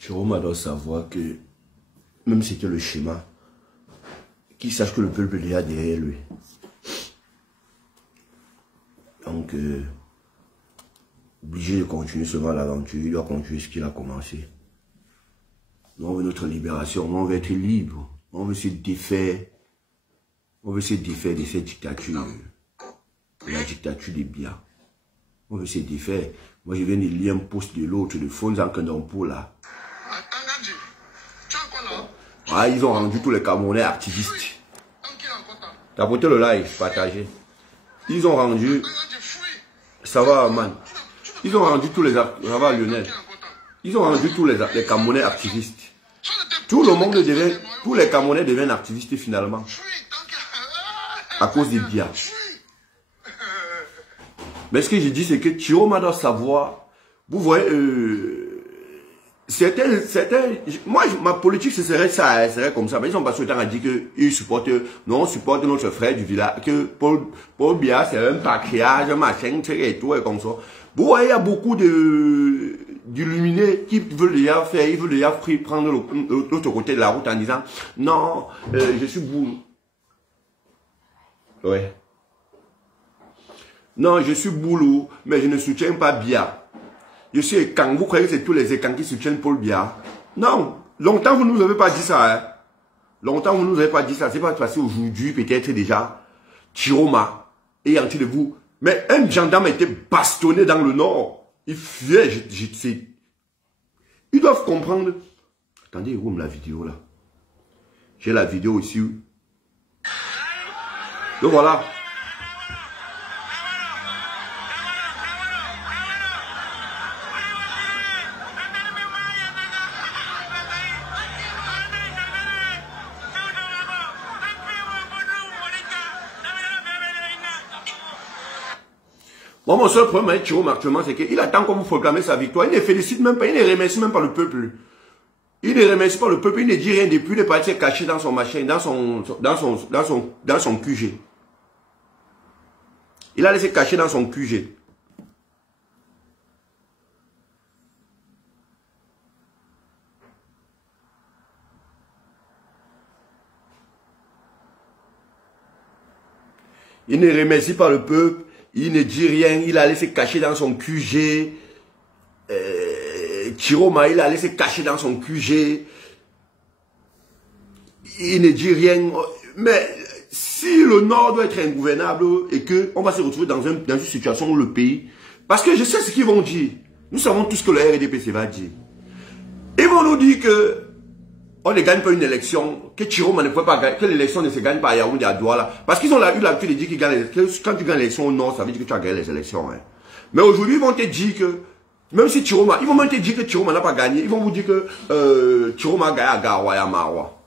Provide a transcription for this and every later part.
Chiroma doit savoir que, même si c'était le schéma, qu'il sache que le peuple est déjà derrière lui. Donc, obligé de continuer seulement l'aventure, il doit continuer ce qu'il a commencé. Nous, on veut notre libération, nous, on veut être libre, on veut se défaire, de cette dictature, de la dictature des biens. On veut se défaire. Moi, je viens de lire un post de l'autre, de Fonds Ankendompo, là. Ah, ils ont rendu tous les Camerounais activistes. T'as porté le live, partagé. Ils ont rendu... Ça va, man. Ils ont rendu tous les... Ça va, Lionel. Ils ont rendu tous les Camerounais activistes. Tout le monde devient... Tous les Camerounais deviennent activistes, finalement. À cause des biens. Mais ce que je dis, c'est que Chiroma doit savoir... Vous voyez... moi, ma politique, ce serait ça, ce serait comme ça. Mais ils ont passé le temps à dire qu'ils supportent, non, on supporte notre frère du village, que Paul Biya, c'est un patriarche, un machin, et tout, et comme ça. Vous voyez, il y a beaucoup d'illuminés qui veulent déjà faire, ils veulent déjà prendre l'autre côté de la route en disant, non, je suis boulot. Ouais. Non, je suis boulot, mais je ne soutiens pas Biya. Je suis Ekang. Vous croyez que c'est tous les Ekang qui soutiennent Paul Biya? Non. Longtemps, vous ne nous avez pas dit ça. Hein? Longtemps, vous ne nous avez pas dit ça. C'est pas passé aujourd'hui, peut-être déjà. Chiroma est en train de vous. Mais un gendarme a été bastonné dans le nord. Il fuyait. Ils doivent comprendre. Attendez, où la vidéo là? J'ai la vidéo ici. Donc voilà. Bon, mon seul problème avec Chiroma actuellement, c'est qu'il attend qu'on vous proclame sa victoire. Il ne félicite même pas, il ne remercie même pas le peuple. Il ne remercie pas le peuple, il ne dit rien depuis, il est parti caché dans son machin, dans son QG. Il a laissé cacher dans son QG. Il ne remercie pas le peuple. Il ne dit rien, il a laissé cacher dans son QG. Chiroma, il a laissé cacher dans son QG. Il ne dit rien. Mais si le Nord doit être ingouvernable et qu'on va se retrouver dans une situation où le pays... Parce que je sais ce qu'ils vont dire. Nous savons tout ce que le RDPC va dire. Ils vont nous dire que on ne gagne pas une élection, que Chiroma ne peut pas gagner, que l'élection ne se gagne pas à Yaoundé, à Douala. Parce qu'ils ont eu l'habitude de dire que quand tu gagnes l'élection au Nord, ça veut dire que tu as gagné les élections. Hein. Mais aujourd'hui, ils vont te dire que, même si Chiroma, ils vont même te dire que Chiroma n'a pas gagné, ils vont vous dire que Chiroma a gagné à Garoua et à Maroua.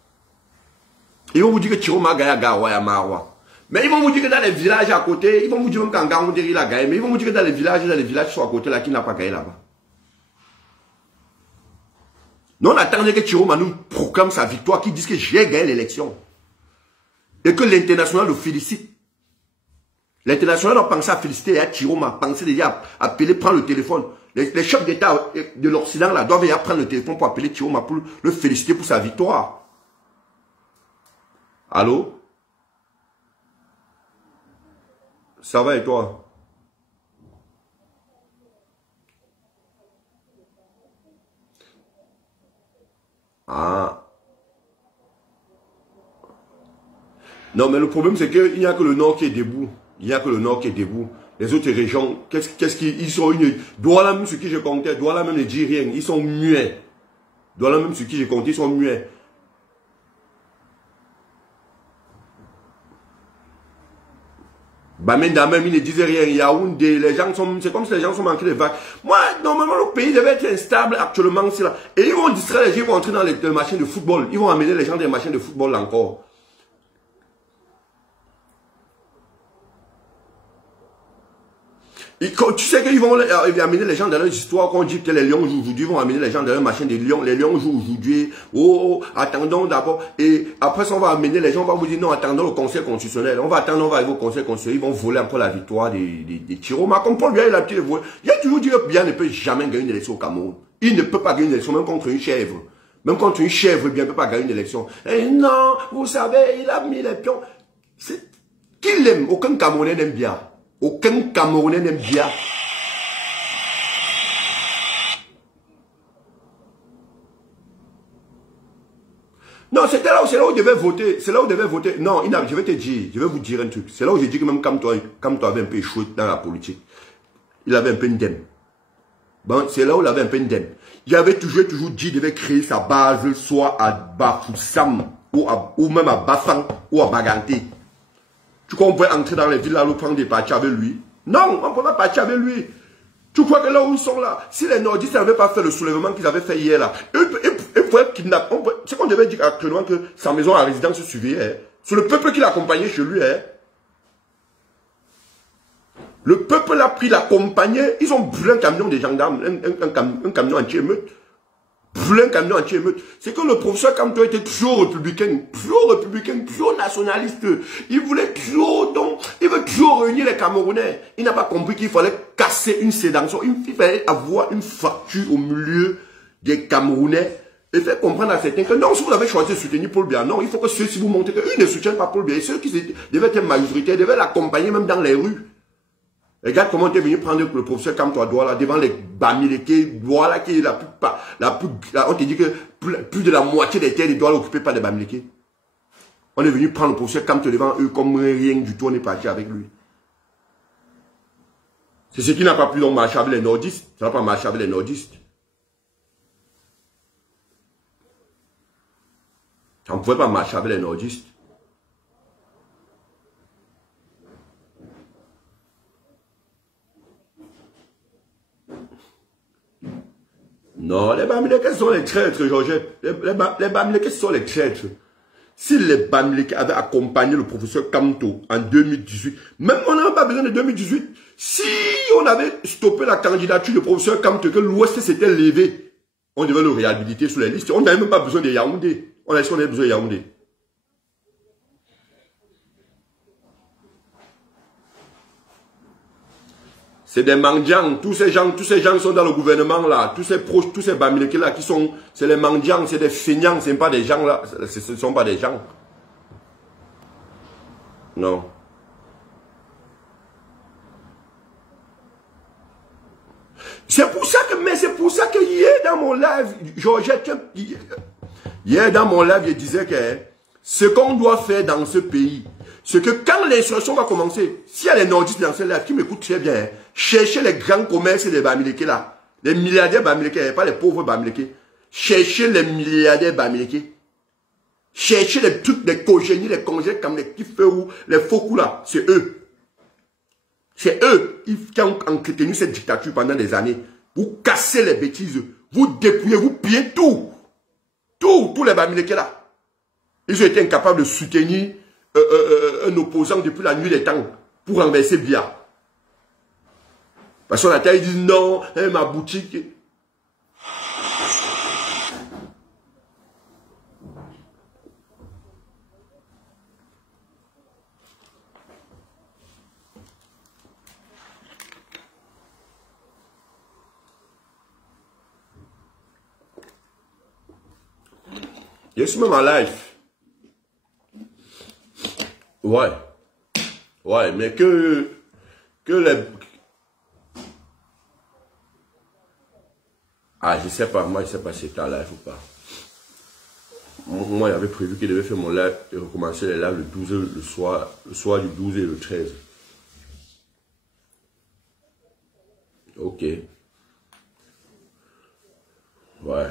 Ils vont vous dire que Chiroma a gagné à Garoua et à Maroua. Mais ils vont vous dire que dans les villages à côté, ils vont vous dire même qu'en Garoundé, il a gagné, mais ils vont vous dire que dans les villages qui sont à côté là, qu'il n'a pas gagné là-bas. Nous, on attendait que Chiroma nous proclame sa victoire, qu'il dise que j'ai gagné l'élection. Et que l'international le félicite. L'international doit penser à féliciter à Chiroma, penser déjà à appeler, prendre le téléphone. Les chefs d'État de l'Occident là doivent déjà prendre le téléphone pour appeler Chiroma, pour le féliciter pour sa victoire. Allô? Ça va et toi? Ah. Non, mais le problème, c'est qu'il n'y a que le Nord qui est debout. Il n'y a que le Nord qui est debout. Les autres régions, qu'est-ce qu'ils sont unis? Douala même, ce qui je comptais, Douala même ne dit rien. Ils sont muets. Douala même, ce qui je comptais, ils sont muets. Bamenda même, ils ne disent rien. Yaoundé, les gens sont, c'est comme si les gens sont manqués de vagues. Moi, normalement, le pays devait être instable actuellement. Là. Et ils vont distraire les gens, ils vont entrer dans les machines de football. Ils vont amener les gens des machines de football encore. Tu sais qu'ils vont amener les gens dans leur histoire, qu'on dit que les lions jouent aujourd'hui, ils vont amener les gens dans leur machin des lions, les lions jouent aujourd'hui, attendons d'abord, et après ça on va amener les gens, on va vous dire non, attendons le conseil constitutionnel, on va attendre, on va arriver au conseil constitutionnel, ils vont voler encore la victoire des Tiromas, comme Paul Biya, il a petit volé. Il a toujours dit que Biya ne peut jamais gagner une élection au Cameroun. Il ne peut pas gagner une élection, même contre une chèvre. Même contre une chèvre, Biya ne peut pas gagner une élection. Et non, vous savez, il a mis les pions. Qui l'aime? Aucun Camerounais n'aime Biya. Aucun Camerounais n'aime Biya. Non, c'est là où il devait voter. C'est là où il devait voter. Non, je vais te dire, je vais vous dire un truc. C'est là où j'ai dit que même comme toi avait un peu échoué dans la politique, il avait un peu une dème. Bon, c'est là où il avait un peu une dème. Il avait toujours dit qu'il devait créer sa base soit à Bafoussam ou même à Bafang ou à Baganté. Tu crois qu'on pouvait entrer dans les villes là, prendre des parties avec lui? Non, on ne peut pas partir avec lui. Tu crois que là où ils sont là, si les nordistes n'avaient pas fait le soulèvement qu'ils avaient fait hier là, ils pouvaient kidnapper. C'est qu'on devait dire actuellement que sa maison à résidence se surveillait. Hein. C'est le peuple qui l'accompagnait chez lui. Hein. Le peuple l'a pris, l'accompagnait. Ils ont brûlé un camion des gendarmes, un camion anti-émeute. Brûlé un camion anti-émeute. C'est que le professeur Kamto était toujours républicain, toujours nationaliste. Il voulait toujours, donc, il veut toujours réunir les Camerounais. Il n'a pas compris qu'il fallait casser une sédation. Il fallait avoir une fracture au milieu des Camerounais et faire comprendre à certains que non, si vous avez choisi de soutenir Paul Biya, non, il faut que ceux-ci vous montrent qu'eux ne soutiennent pas Paul Biya. Et ceux qui devaient être majoritaires devaient l'accompagner même dans les rues. Regarde comment tu es venu prendre le professeur comme toi, là, devant les Bamileke, voilà qui est on te dit que plus de la moitié des terres, ils doivent l'occuper par les Bamileke. On est venu prendre le professeur comme devant eux, comme rien du tout, on est parti avec lui. C'est ce qui n'a pas pu donc marcher avec les nordistes. Ça n'a pas marché avec les nordistes. Ça ne pouvait pas marcher avec les nordistes. Non, les Bamileke sont les traîtres, Georgette. Les Bamileke sont les traîtres. Si les Bamileke avaient accompagné le professeur Kamto en 2018, même on n'avait pas besoin de 2018, si on avait stoppé la candidature du professeur Kamto, que l'Ouest s'était levé, on devait le réhabiliter sur les listes. On n'avait même pas besoin de Yaoundé. On avait besoin de Yaoundé. C'est des mendiants, tous ces gens sont dans le gouvernement là, tous ces proches, tous ces Bamileke là qui sont, c'est les mendiants, c'est des feignants, ce ne sont pas des gens là, ce ne sont pas des gens. Non. C'est pour ça que hier dans mon live, Georgette, hier dans mon live, je disais que ce qu'on doit faire dans ce pays, c'est que quand l'insurrection va commencer, s'il y a les nordistes dans ce live qui m'écoutent très bien, cherchez les grands commerces des Bamileke là, les milliardaires Bamileke, pas les pauvres Bamileke. Cherchez les milliardaires Bamileke. Cherchez les trucs, les congénies, les congés comme les kiffeurs, les faux coups là, c'est eux. C'est eux qui ont entretenu cette dictature pendant des années. Vous cassez les bêtises, vous dépouillez, vous pillez tout. Tous les Bamileke là. Ils ont été incapables de soutenir un opposant depuis la nuit des temps pour renverser Biya. Parce qu'on a dit non, ma boutique. Je suis même en live. Ouais, mais que les... Ah, je sais pas, moi je sais pas si c'était en live ou pas. Moi, j'avais prévu qu'il devait faire mon live et recommencer les lives le 12, le soir du 12 et le 13. Ok. Ouais.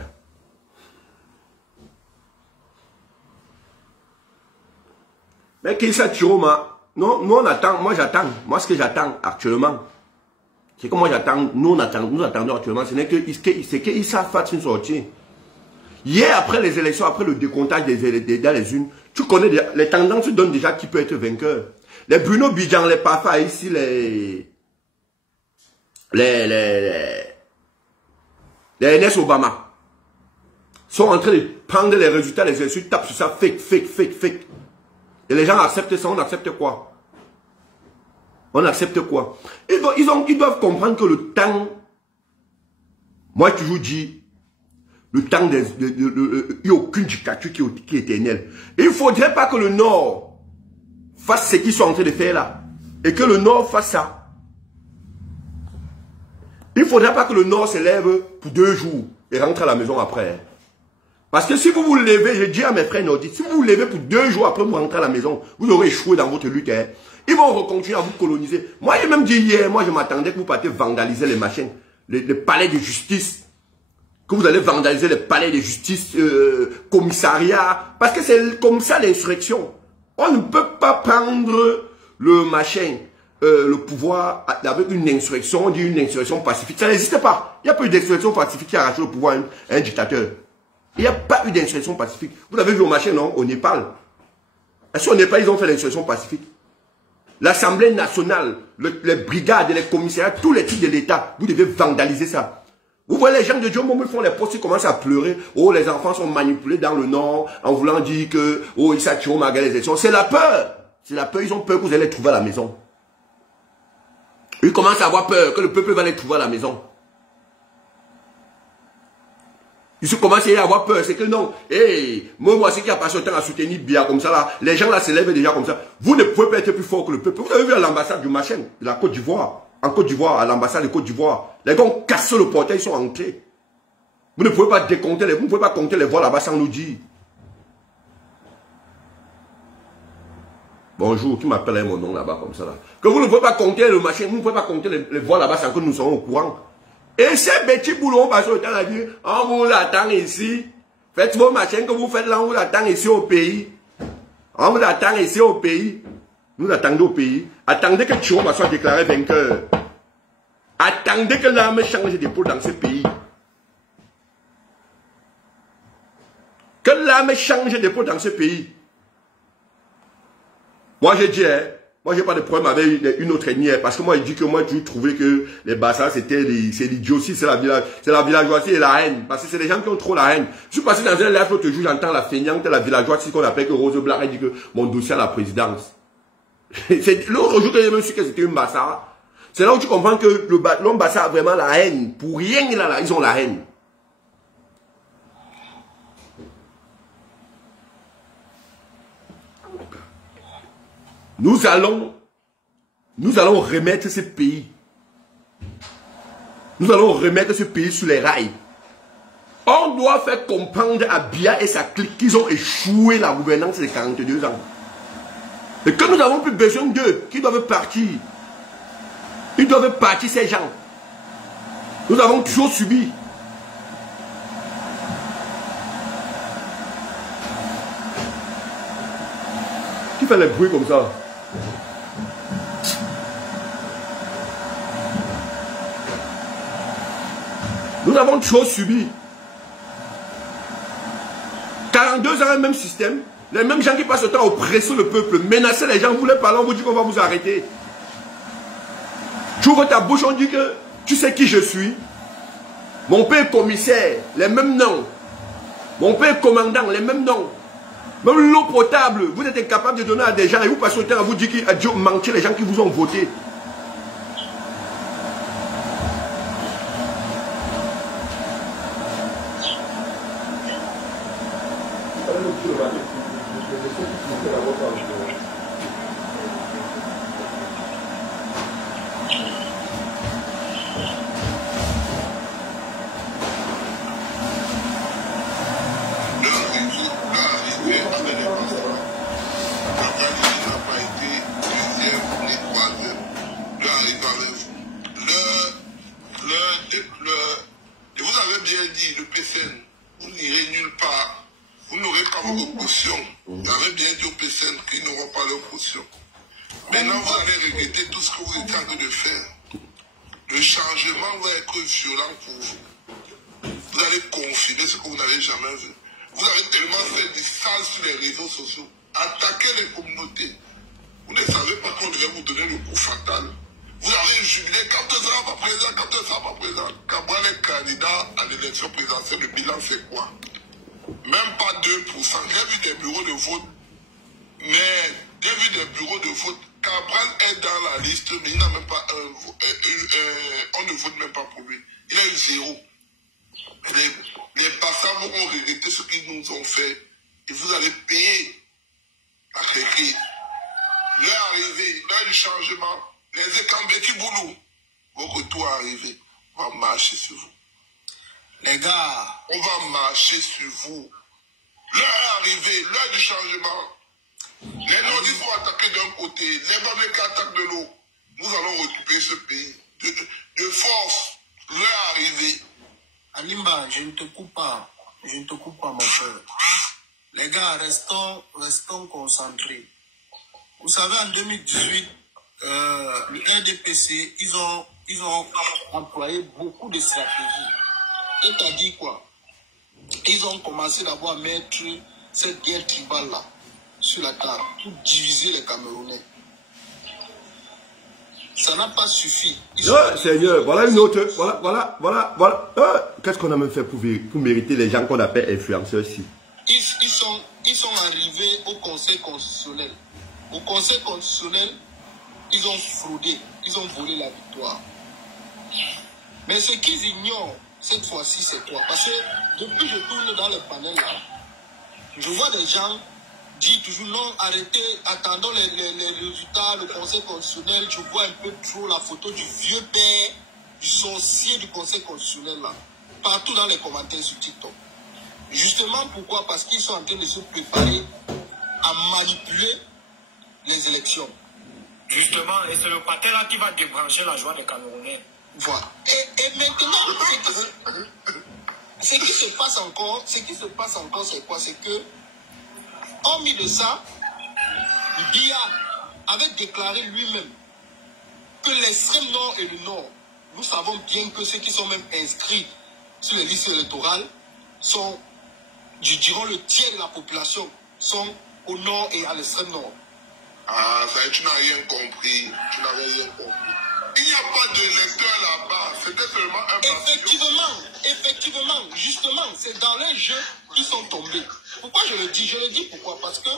Mais qui ça, Tiroma? Non, nous on attend, moi j'attends. Moi ce que j'attends actuellement, c'est que moi j'attends, nous attendons actuellement, ce n'est que Issa fasse une sortie. Hier, après les élections, après le décomptage dans les unes, tu connais, les tendances donnent déjà qui peut être vainqueur. Les Bruno Bidjan, les Pafa ici, les NS Obama sont en train de prendre les résultats, les insultes, tapent sur ça, fake. Et les gens acceptent ça, on accepte quoi? On accepte quoi? Ils doivent comprendre que le temps, moi j'ai toujours dit, le temps, il n'y a aucune dictature qui est éternelle. Et il ne faudrait pas que le Nord fasse ce qu'ils sont en train de faire là. Et que le Nord fasse ça. Il ne faudrait pas que le Nord se lève pour 2 jours et rentre à la maison après. Parce que si vous vous levez, je dis à mes frères nordistes, si vous vous levez pour 2 jours après vous rentrez à la maison, vous aurez échoué dans votre lutte. Hein. Ils vont recontinuer à vous coloniser. Moi, j'ai même dit hier, moi je m'attendais que vous partiez vandaliser les machines, les palais de justice. Que vous allez vandaliser les palais de justice, commissariat. Parce que c'est comme ça l'insurrection. On ne peut pas prendre le machin, le pouvoir avec une insurrection, on dit une insurrection pacifique. Ça n'existe pas. Il n'y a pas eu d'insurrection pacifique qui a arraché le pouvoir à un dictateur. Il n'y a pas eu d'insurrection pacifique. Vous avez vu au machin, non? Au Népal. Est-ce qu'au Népal, ils ont fait l'insurrection pacifique? L'Assemblée nationale, les brigades, les commissariats, tous les types de l'État, vous devez vandaliser ça. Vous voyez les gens de Dieu, ils font les postes, ils commencent à pleurer. Oh, les enfants sont manipulés dans le Nord en voulant dire que, oh, ils s'attirent malgré les élections. C'est la peur. C'est la peur. Ils ont peur que vous allez les trouver à la maison. Ils commencent à avoir peur que le peuple va les trouver à la maison. Ils se commencent à avoir peur. C'est que non. Hey, moi, voici qui a passé le temps à soutenir bien comme ça là. Les gens là se lèvent déjà comme ça. Vous ne pouvez pas être plus fort que le peuple. Vous avez vu à l'ambassade du machin, de la Côte d'Ivoire. En Côte d'Ivoire, à l'ambassade de Côte d'Ivoire. Les gars ont cassé le portail, ils sont entrés. Vous ne pouvez pas décompter, vous ne pouvez pas compter les voix là-bas sans nous dire. Bonjour, tu m'appelles mon nom là-bas comme ça là. Que vous ne pouvez pas compter le machin, vous ne pouvez pas compter les voix là-bas sans que nous soyons au courant. Et ces petits boulots, on passe le temps à dire, on vous attend ici. Faites vos machins que vous faites là, on vous attend ici au pays. On vous attend ici au pays. Nous attendons au pays. Attendez que Chiroma soit déclaré vainqueur. Attendez que l'armée change d'épaule dans ce pays. Que l'armée change d'épaule dans ce pays. Moi, j'ai dit, hein, moi, j'ai pas de problème avec une autre ethnie, parce que moi, je dis que moi, j'ai trouvé que les Bassa, c'était l'idiotie, c'est la villageoisie et la haine. Parce que c'est les gens qui ont trop la haine. Je suis passé dans un live l'autre jour, j'entends la feignante, la villageoisie qu'on appelle que Rose Black, elle dit que mon dossier à la présidence. L'autre jour, que j'ai même su que c'était une Bassa. C'est là où tu comprends que l'homme Bassa a vraiment la haine. Pour rien, ils ont la haine. Nous allons remettre ce pays. Nous allons remettre ce pays sur les rails. On doit faire comprendre à Biya et sa clique qu'ils ont échoué la gouvernance de 42 ans. Et que nous n'avons plus besoin d'eux, qu'ils doivent partir. Ils doivent partir ces gens. Nous avons toujours subi. Qui fait les bruits comme ça? Nous avons toujours subi. 42 ans, le même système. Les mêmes gens qui passent le temps à oppresser le peuple, menacer les gens, vous les parlez, on vous dit qu'on va vous arrêter. Tu ouvres ta bouche, on dit que tu sais qui je suis. Mon père est commissaire, les mêmes noms. Mon père est commandant, les mêmes noms. Même l'eau potable, vous êtes incapable de donner à des gens et vous passez le temps à vous dire que Dieu manquait les gens qui vous ont voté. Vous avez jubilé quand ça va pas présent, quand ça va pas présent. Cabral est candidat à l'élection présidentielle, le bilan c'est quoi? Même pas 2%. J'ai vu des bureaux de vote, mais j'ai vu des bureaux de vote. Cabral est dans la liste, mais il n'a même pas on ne vote même pas pour lui. Il a eu 0. Les passants vont regretter ce qu'ils nous ont fait. Et vous allez payer la clé. L'heure arrivée, l'heure du changement. Les Ekambeki Boulou, vos retours arrivés. On va marcher sur vous. Les gars, on va marcher sur vous. L'heure est arrivée, l'heure du changement. Les Nordistes vont attaquer d'un côté, les Babeka attaquent de l'autre. Nous allons récupérer ce pays de force. L'heure est arrivée. Alimba, je ne te coupe pas. Je ne te coupe pas, mon frère. Les gars, restons concentrés. Vous savez, en 2018, le RDPC, ils ont employé beaucoup de stratégies. C'est-à-dire quoi? Ils ont commencé d'abord à mettre cette guerre tribale-là sur la table pour diviser les Camerounais. Ça n'a pas suffi. Seigneur, voilà une autre. Voilà. Qu'est-ce qu'on a même fait pour mériter les gens qu'on appelle influenceurs ici? Ils sont arrivés au Conseil constitutionnel. Au Conseil constitutionnel, ils ont fraudé, ils ont volé la victoire. Mais ce qu'ils ignorent, cette fois-ci, c'est quoi? Parce que depuis que je tourne dans le panel là, je vois des gens dire toujours non, arrêtez, attendons les résultats, le Conseil constitutionnel. Je vois un peu trop la photo du vieux père, du sorcier du Conseil constitutionnel là, partout dans les commentaires sur TikTok. Justement, pourquoi? Parce qu'ils sont en train de se préparer à manipuler les élections. Justement, et c'est le paquet là qui va débrancher la joie des Camerounais. Voilà. Et maintenant, ce qui se passe encore, c'est quoi? C'est que, hormis de ça, Biya avait déclaré lui-même que l'extrême nord et le nord, nous savons bien que ceux qui sont même inscrits sur les listes électorales sont, diront le tiers de la population, sont au nord et à l'extrême nord. Ah, ça y est, tu n'as rien compris. Tu n'avais rien compris. Il n'y a pas d'électeurs là-bas. C'était seulement un bastillon. Effectivement, justement, c'est dans les jeux qu'ils sont tombés. Pourquoi je le dis? Je le dis pourquoi? Parce que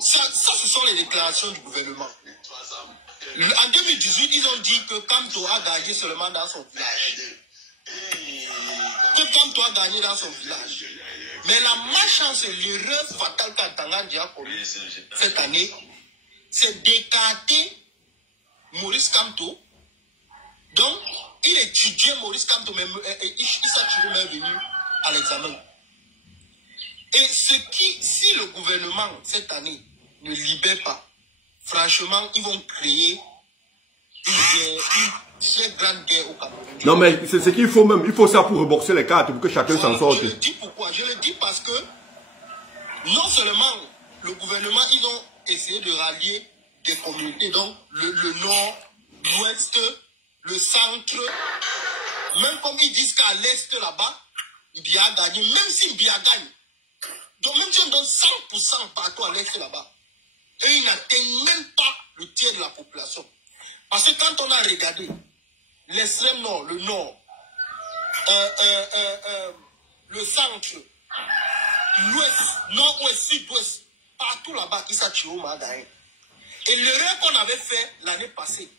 ça, ce sont les déclarations du gouvernement. En 2018, ils ont dit que Kamto a gagné seulement dans son village. Que Kamto a gagné dans son village. Mais la malchance et l'erreur fatale qu'Antangandi a commis cette année, c'est d'écarter Maurice Kamto. Donc, il étudiait Maurice Kamto, mais Issa Chirou est venu à l'examen. Et si le gouvernement, cette année, ne libère pas, franchement, ils vont créer une très grande guerre au Cameroun. Non, mais c'est ce qu'il faut même. Il faut ça pour rembourser les cartes, pour que chacun s'en sorte. Je le dis pourquoi? Je le dis parce que, non seulement le gouvernement, ils ont essayé de rallier des communautés, donc le nord, l'ouest, le centre, même comme ils disent qu'à l'est là-bas, Biya a gagné, même si Biya gagne. Donc même si on donne 100% partout à l'est là-bas, et ils n'atteignent même pas le tiers de la population. Parce que quand on a regardé l'extrême nord, le nord, le centre, l'ouest, nord-ouest, sud-ouest, partout là-bas, Issa Chirou a gagné. Et l'erreur qu'on avait fait l'année passée,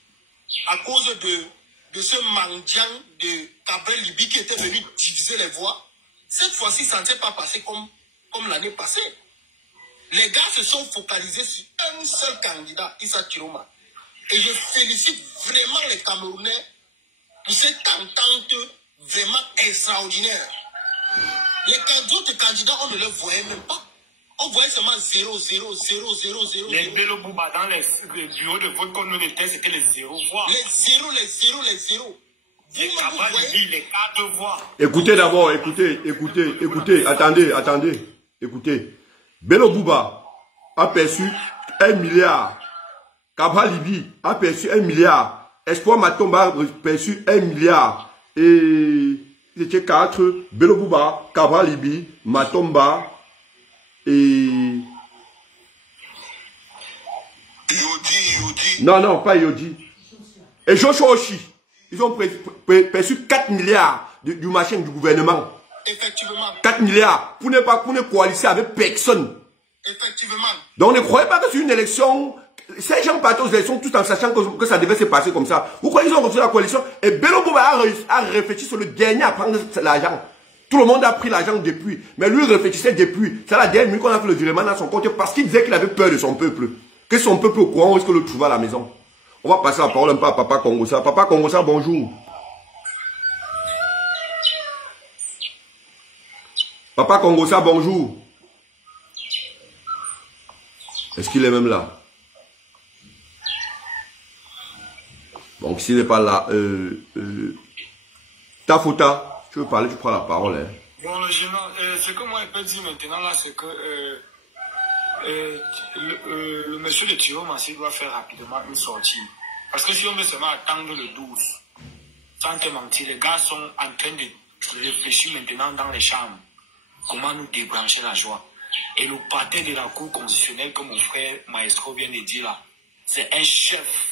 à cause de ce mendiant de Cabral Libi qui était venu diviser les voix, cette fois-ci, ça ne s'est pas passé comme l'année passée. Les gars se sont focalisés sur un seul candidat, Issa Chirou. Et je félicite vraiment les Camerounais pour cette entente vraiment extraordinaire. Les autres candidats, on ne les voyait même pas. On voyait seulement 0, 0, 0, 0, 0. Les Bello Bouba dans les bureaux de vote qu'on nous était, c'était les 0 voix. Les 0, les 0, les 0. Les Cabral dit les 4 voix. Écoutez d'abord, écoutez, attendez. Écoutez. Bello Bouba a perçu 1 milliard. Cabral Libi a perçu 1 milliard. Espoir Matomba a perçu 1 milliard. Et c'était 4. Bello Bouba, Cabral Libi, Matomba et... Yodi. Non, pas Yodi. et Joshua Oshi, ils ont perçu 4 milliards du machin du gouvernement. Effectivement. 4 milliards pour ne coaliser avec personne. Effectivement. Donc ne croyez pas que c'est une élection. Ces gens partent aux élections tout en sachant que ça devait se passer comme ça. Vous croyez qu'ils ont reçu la coalition et Bello Boba a réfléchi sur le dernier à prendre l'argent. Tout le monde a pris l'argent depuis. Mais lui réfléchissait depuis. C'est la dernière minute qu'on a fait le virement dans son compte parce qu'il disait qu'il avait peur de son peuple. Que son peuple au courant risque de le trouver à la maison. On va passer la parole un peu à Papa Congosa. Papa Congosa, bonjour. Papa Congosa, bonjour. Est-ce qu'il est même là? Donc s'il n'est pas là, Tafota, tu veux parler, tu prends la parole. Hein. Bon, le général, ce que moi je peux dire maintenant là, c'est que le monsieur de Thilo Massi doit faire rapidement une sortie. Parce que si on veut seulement attendre le 12, sans te mentir, les gars sont en train de réfléchir maintenant dans les chambres. Comment nous débrancher la joie. Et le pâté de la Cour constitutionnelle, comme mon frère Maestro vient de dire là, c'est un chef.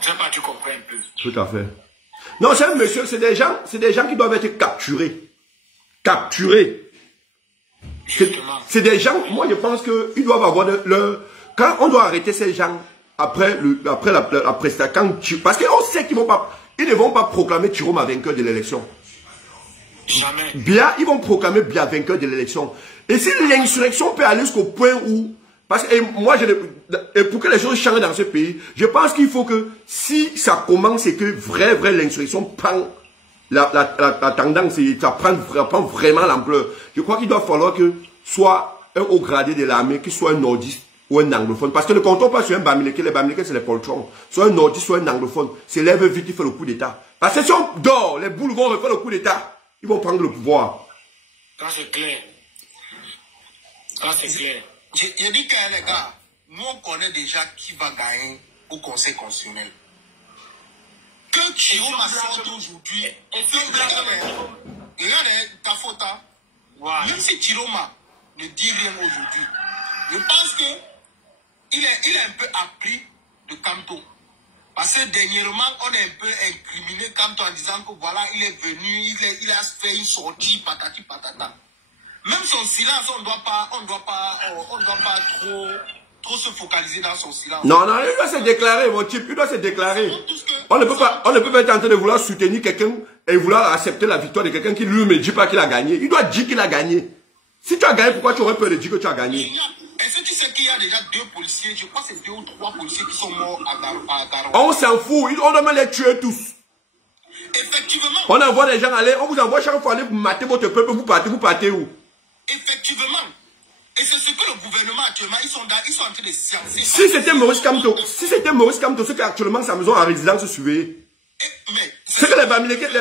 Je sais pas, tu comprends un peu. Tout à fait. Non, c'est un monsieur, c'est des gens qui doivent être capturés. Capturés. C'est des gens, moi je pense qu'ils doivent avoir quand on doit arrêter ces gens après la prestation, parce qu'on sait qu'ils ne vont pas proclamer Chiroma vainqueur de l'élection. Jamais. Bien, ils vont proclamer bien vainqueur de l'élection. Et si l'insurrection peut aller jusqu'au point où, parce que pour que les choses changent dans ce pays, je pense qu'il faut que si ça commence et que l'insurrection prend la tendance, ça prend vraiment l'ampleur, je crois qu'il doit falloir que soit un haut gradé de l'armée, qu'il soit un nordiste ou un anglophone. Parce que ne comptons pas sur un Bamileke, les Bamileke c'est les poltrons. Soit un nordiste, soit un anglophone, s'élève vite, il fait le coup d'état. Parce que si on dort, les boules vont refaire le coup d'état. Ils vont prendre le pouvoir. Ça c'est clair. Ça c'est clair. Je dis que les gars, nous on connaît déjà qui va gagner au Conseil constitutionnel. Que Chiroma sorte aujourd'hui, regardez, Tafota, même si Chiroma ne dit rien aujourd'hui, je pense que il est un peu appris de Kamto. Parce que dernièrement, on a un peu incriminé Kamto en disant que voilà, il est venu, il a fait une sortie, patati patata. Même son silence, on ne doit pas trop se focaliser dans son silence. Non, il doit se déclarer, mon type, il doit se déclarer. On ne peut pas être en train de vouloir soutenir quelqu'un et vouloir accepter la victoire de quelqu'un qui lui ne dit pas qu'il a gagné. Il doit dire qu'il a gagné. Si tu as gagné, pourquoi tu aurais peur de dire que tu as gagné? Est-ce que tu sais qu'il y a déjà 2 policiers, je crois que c'est 2 ou 3 policiers qui sont morts à Garon. On s'en fout, on doit même les tuer tous. Effectivement. On envoie des gens aller, on vous envoie chaque fois aller mater votre peuple, vous partez où? Effectivement. Et c'est ce que le gouvernement actuellement, ils sont en train de sciencer. Si c'était Maurice Kamto, c'est qu'actuellement sa maison en résidence surveillée. C'est que les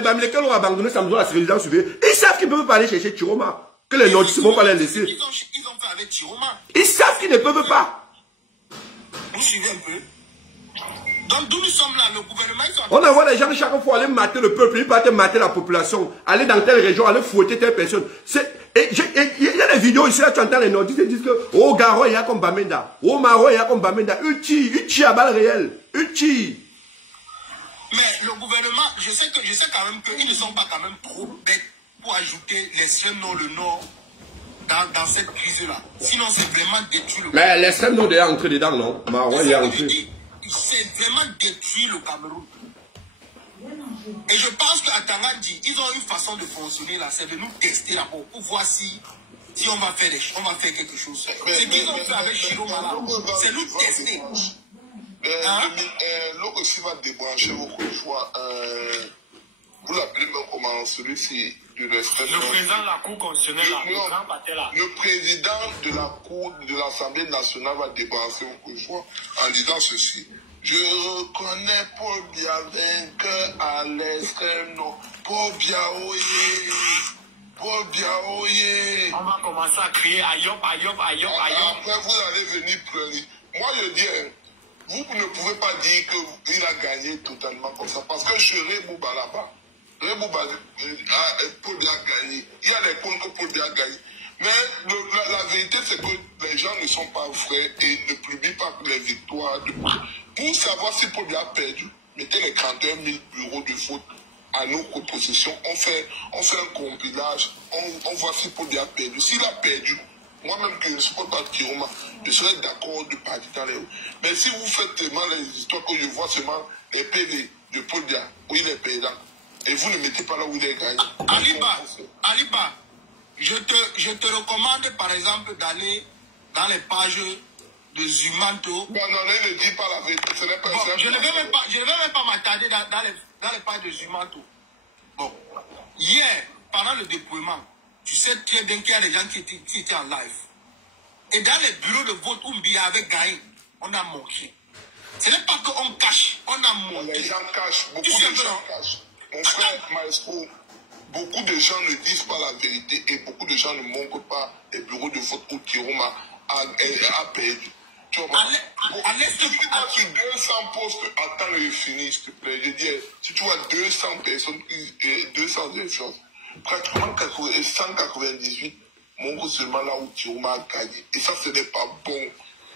Bamileke l'ont abandonné sa maison à résidence surveillée. Ils savent qu'ils ne peuvent pas aller chercher Chiroma. Que les nordistes ne vont pas les laisser. Ils ont fait avec Chiroma. Ils savent qu'ils ne peuvent pas. Vous suivez un peu? Donc d'où nous sommes là, le gouvernement... On envoie les gens chaque fois aller mater le peuple, ils partent mater la population, aller dans telle région, aller fouetter telle personne. Il y a des vidéos ici, là tu entends les nordistes, ils disent que oh Garo il y a comme Bamenda, oh Maro il y a comme Bamenda, Uchi à balle réelle, Uchi. Mais le gouvernement, je sais quand même qu'ils ne sont pas quand même trop bêtes pour ajouter l'extrême nord, le nord dans cette crise-là. Sinon c'est vraiment détruit le Cameroun. Mais l'extrême nord est entré dedans, non? Maro il est entré. C'est vraiment détruit le Cameroun. Et je pense qu'à Tangandi, ils ont une façon de fonctionner là, c'est de nous tester d'abord pour voir si on va faire quelque chose. C'est qu'ils ont fait avec Chiroma là, c'est nous tester. L'autre aussi va débrancher beaucoup de fois. Vous l'appelez même comment celui-ci du respect. Le président de la Cour constitutionnelle, le président de la Cour de l'Assemblée nationale va débrancher beaucoup de fois en disant ceci. Je reconnais Paul Biya vainqueur à l'extrême nord. Paul Biya oyé. Paul Biya oyé. On va commencer à crier aïop. Après vous allez venir pleurer. Moi je dis, vous ne pouvez pas dire qu'il a gagné totalement comme ça. Parce que je serai Bouba là-bas. Paul Biya a gagné. Il y a des comptes que Paul Biya a gagné. Mais la vérité, c'est que les gens ne sont pas vrais et ne publient pas les victoires. Pour savoir si Paul Biya a perdu, mettez les 41 000 bureaux de vote à nos propositions. On fait un compilage, on voit si Paul Biya a perdu. S'il a perdu, moi-même que je ne supporte pas Kiroma, je serais d'accord de partir dans les hauts. Mais si vous faites tellement les histoires que je vois seulement les PV de Paul Biya, où il est perdant, et vous ne mettez pas là où il est gagné. Aliba, je te recommande par exemple d'aller dans les pages de Zumanto. Non, ne dis pas la vérité, ce n'est pas ça. Je ne vais même pas m'attarder dans les pages de Zumanto. Bon, hier, pendant le déploiement, tu sais très bien qu'il y a des gens qui étaient en live. Et dans les bureaux de vote où Biya avait gagné, on a manqué. Ce n'est pas qu'on cache, on a manqué. Les gens cachent, beaucoup de gens cachent. Mon frère Maestro, beaucoup de gens ne disent pas la vérité et beaucoup de gens ne montrent pas les bureaux de vote où Kiroma a perdu. Tu vois, si tu vas sur 200 postes, attends que je finisse, s'il te plaît. Je dis, si tu vois 200 personnes, 200 élections, pratiquement 198 montrent seulement là où Kiroma a gagné. Et ça, ce n'est pas bon.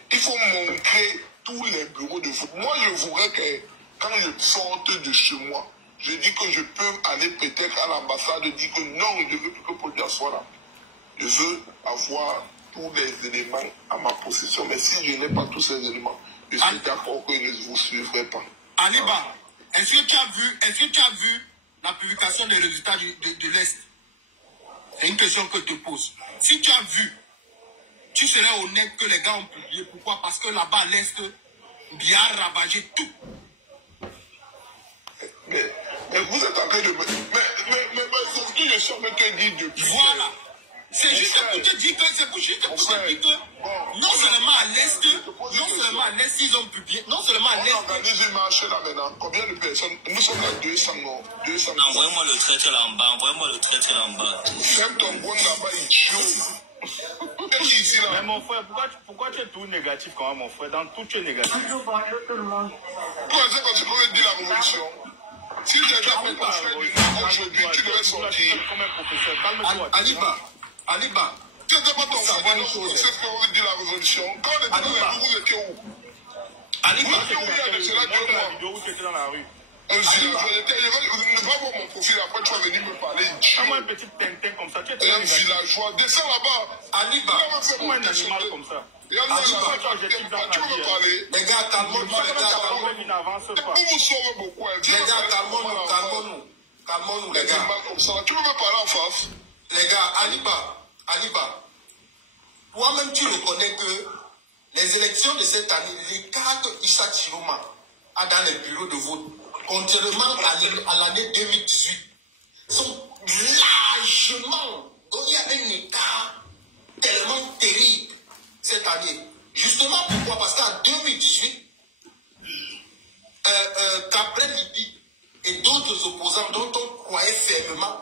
Il faut montrer tous les bureaux de vote. Moi, je voudrais que quand je sorte de chez moi, je dis que je peux aller peut-être à l'ambassade et dire que non, je veux que Paul Biya soit là. Je veux avoir tous les éléments à ma possession. Mais si je n'ai pas tous ces éléments, je suis d'accord que je ne vous suivrai pas. Aliba, est-ce que tu as vu la publication des résultats de l'Est? C'est une question que je te pose. Si tu as vu, tu serais honnête que les gars ont publié. Pourquoi? Parce que là-bas à l'Est, Biya a ravagé tout. Mais vous êtes en train de... Mais c'est ce que je suis en train de te dire depuis... Voilà. C'est juste pour te dire que... Non seulement à l'Est, ils ont publié... Non seulement à l'Est... On organise un marché là maintenant. Combien de personnes? Nous sommes à 200, non? 200. Envoyez-moi le traître là en bas. Fais ton bon là-bas, idiot. Ici, là. Mais mon frère, pourquoi tu es tout négatif quand même, mon frère? Dans tout, tu es négatif. Bonjour tout le monde. Pourquoi est-ce que tu peux dire la révolution? Si tu étais un professeur aujourd'hui, tu devais sortir. Aliba, tu n'étais pas ton frère, c'est ce qu'on veut dire la révolution. Quand on était dans les roues, vous étiez où? Aliba, vous étiez où il y a de cela 2 mois? Vidéo où tu étais dans la rue. Je ne vais pas voir mon profil, après tu vas venir me parler. Comment un petit tintin comme ça? Tu es un villageois, descends là-bas. Aliba, comment un animal comme ça? Tu veux me parler? Les gars, calmons-nous. Vous vous sauvez beaucoup. Les gars, calmons-nous, les gars. Tu veux me parler en face? Les gars, Aliba, toi-même tu reconnais que les élections de cette année, les cartes Issa Chiroma a dans les bureaux de vote, contrairement à l'année 2018, sont largement, donc il y a un écart tellement terrible cette année. Justement pourquoi? Parce qu'en 2018, Gabriel Libi et d'autres opposants dont on croyait fermement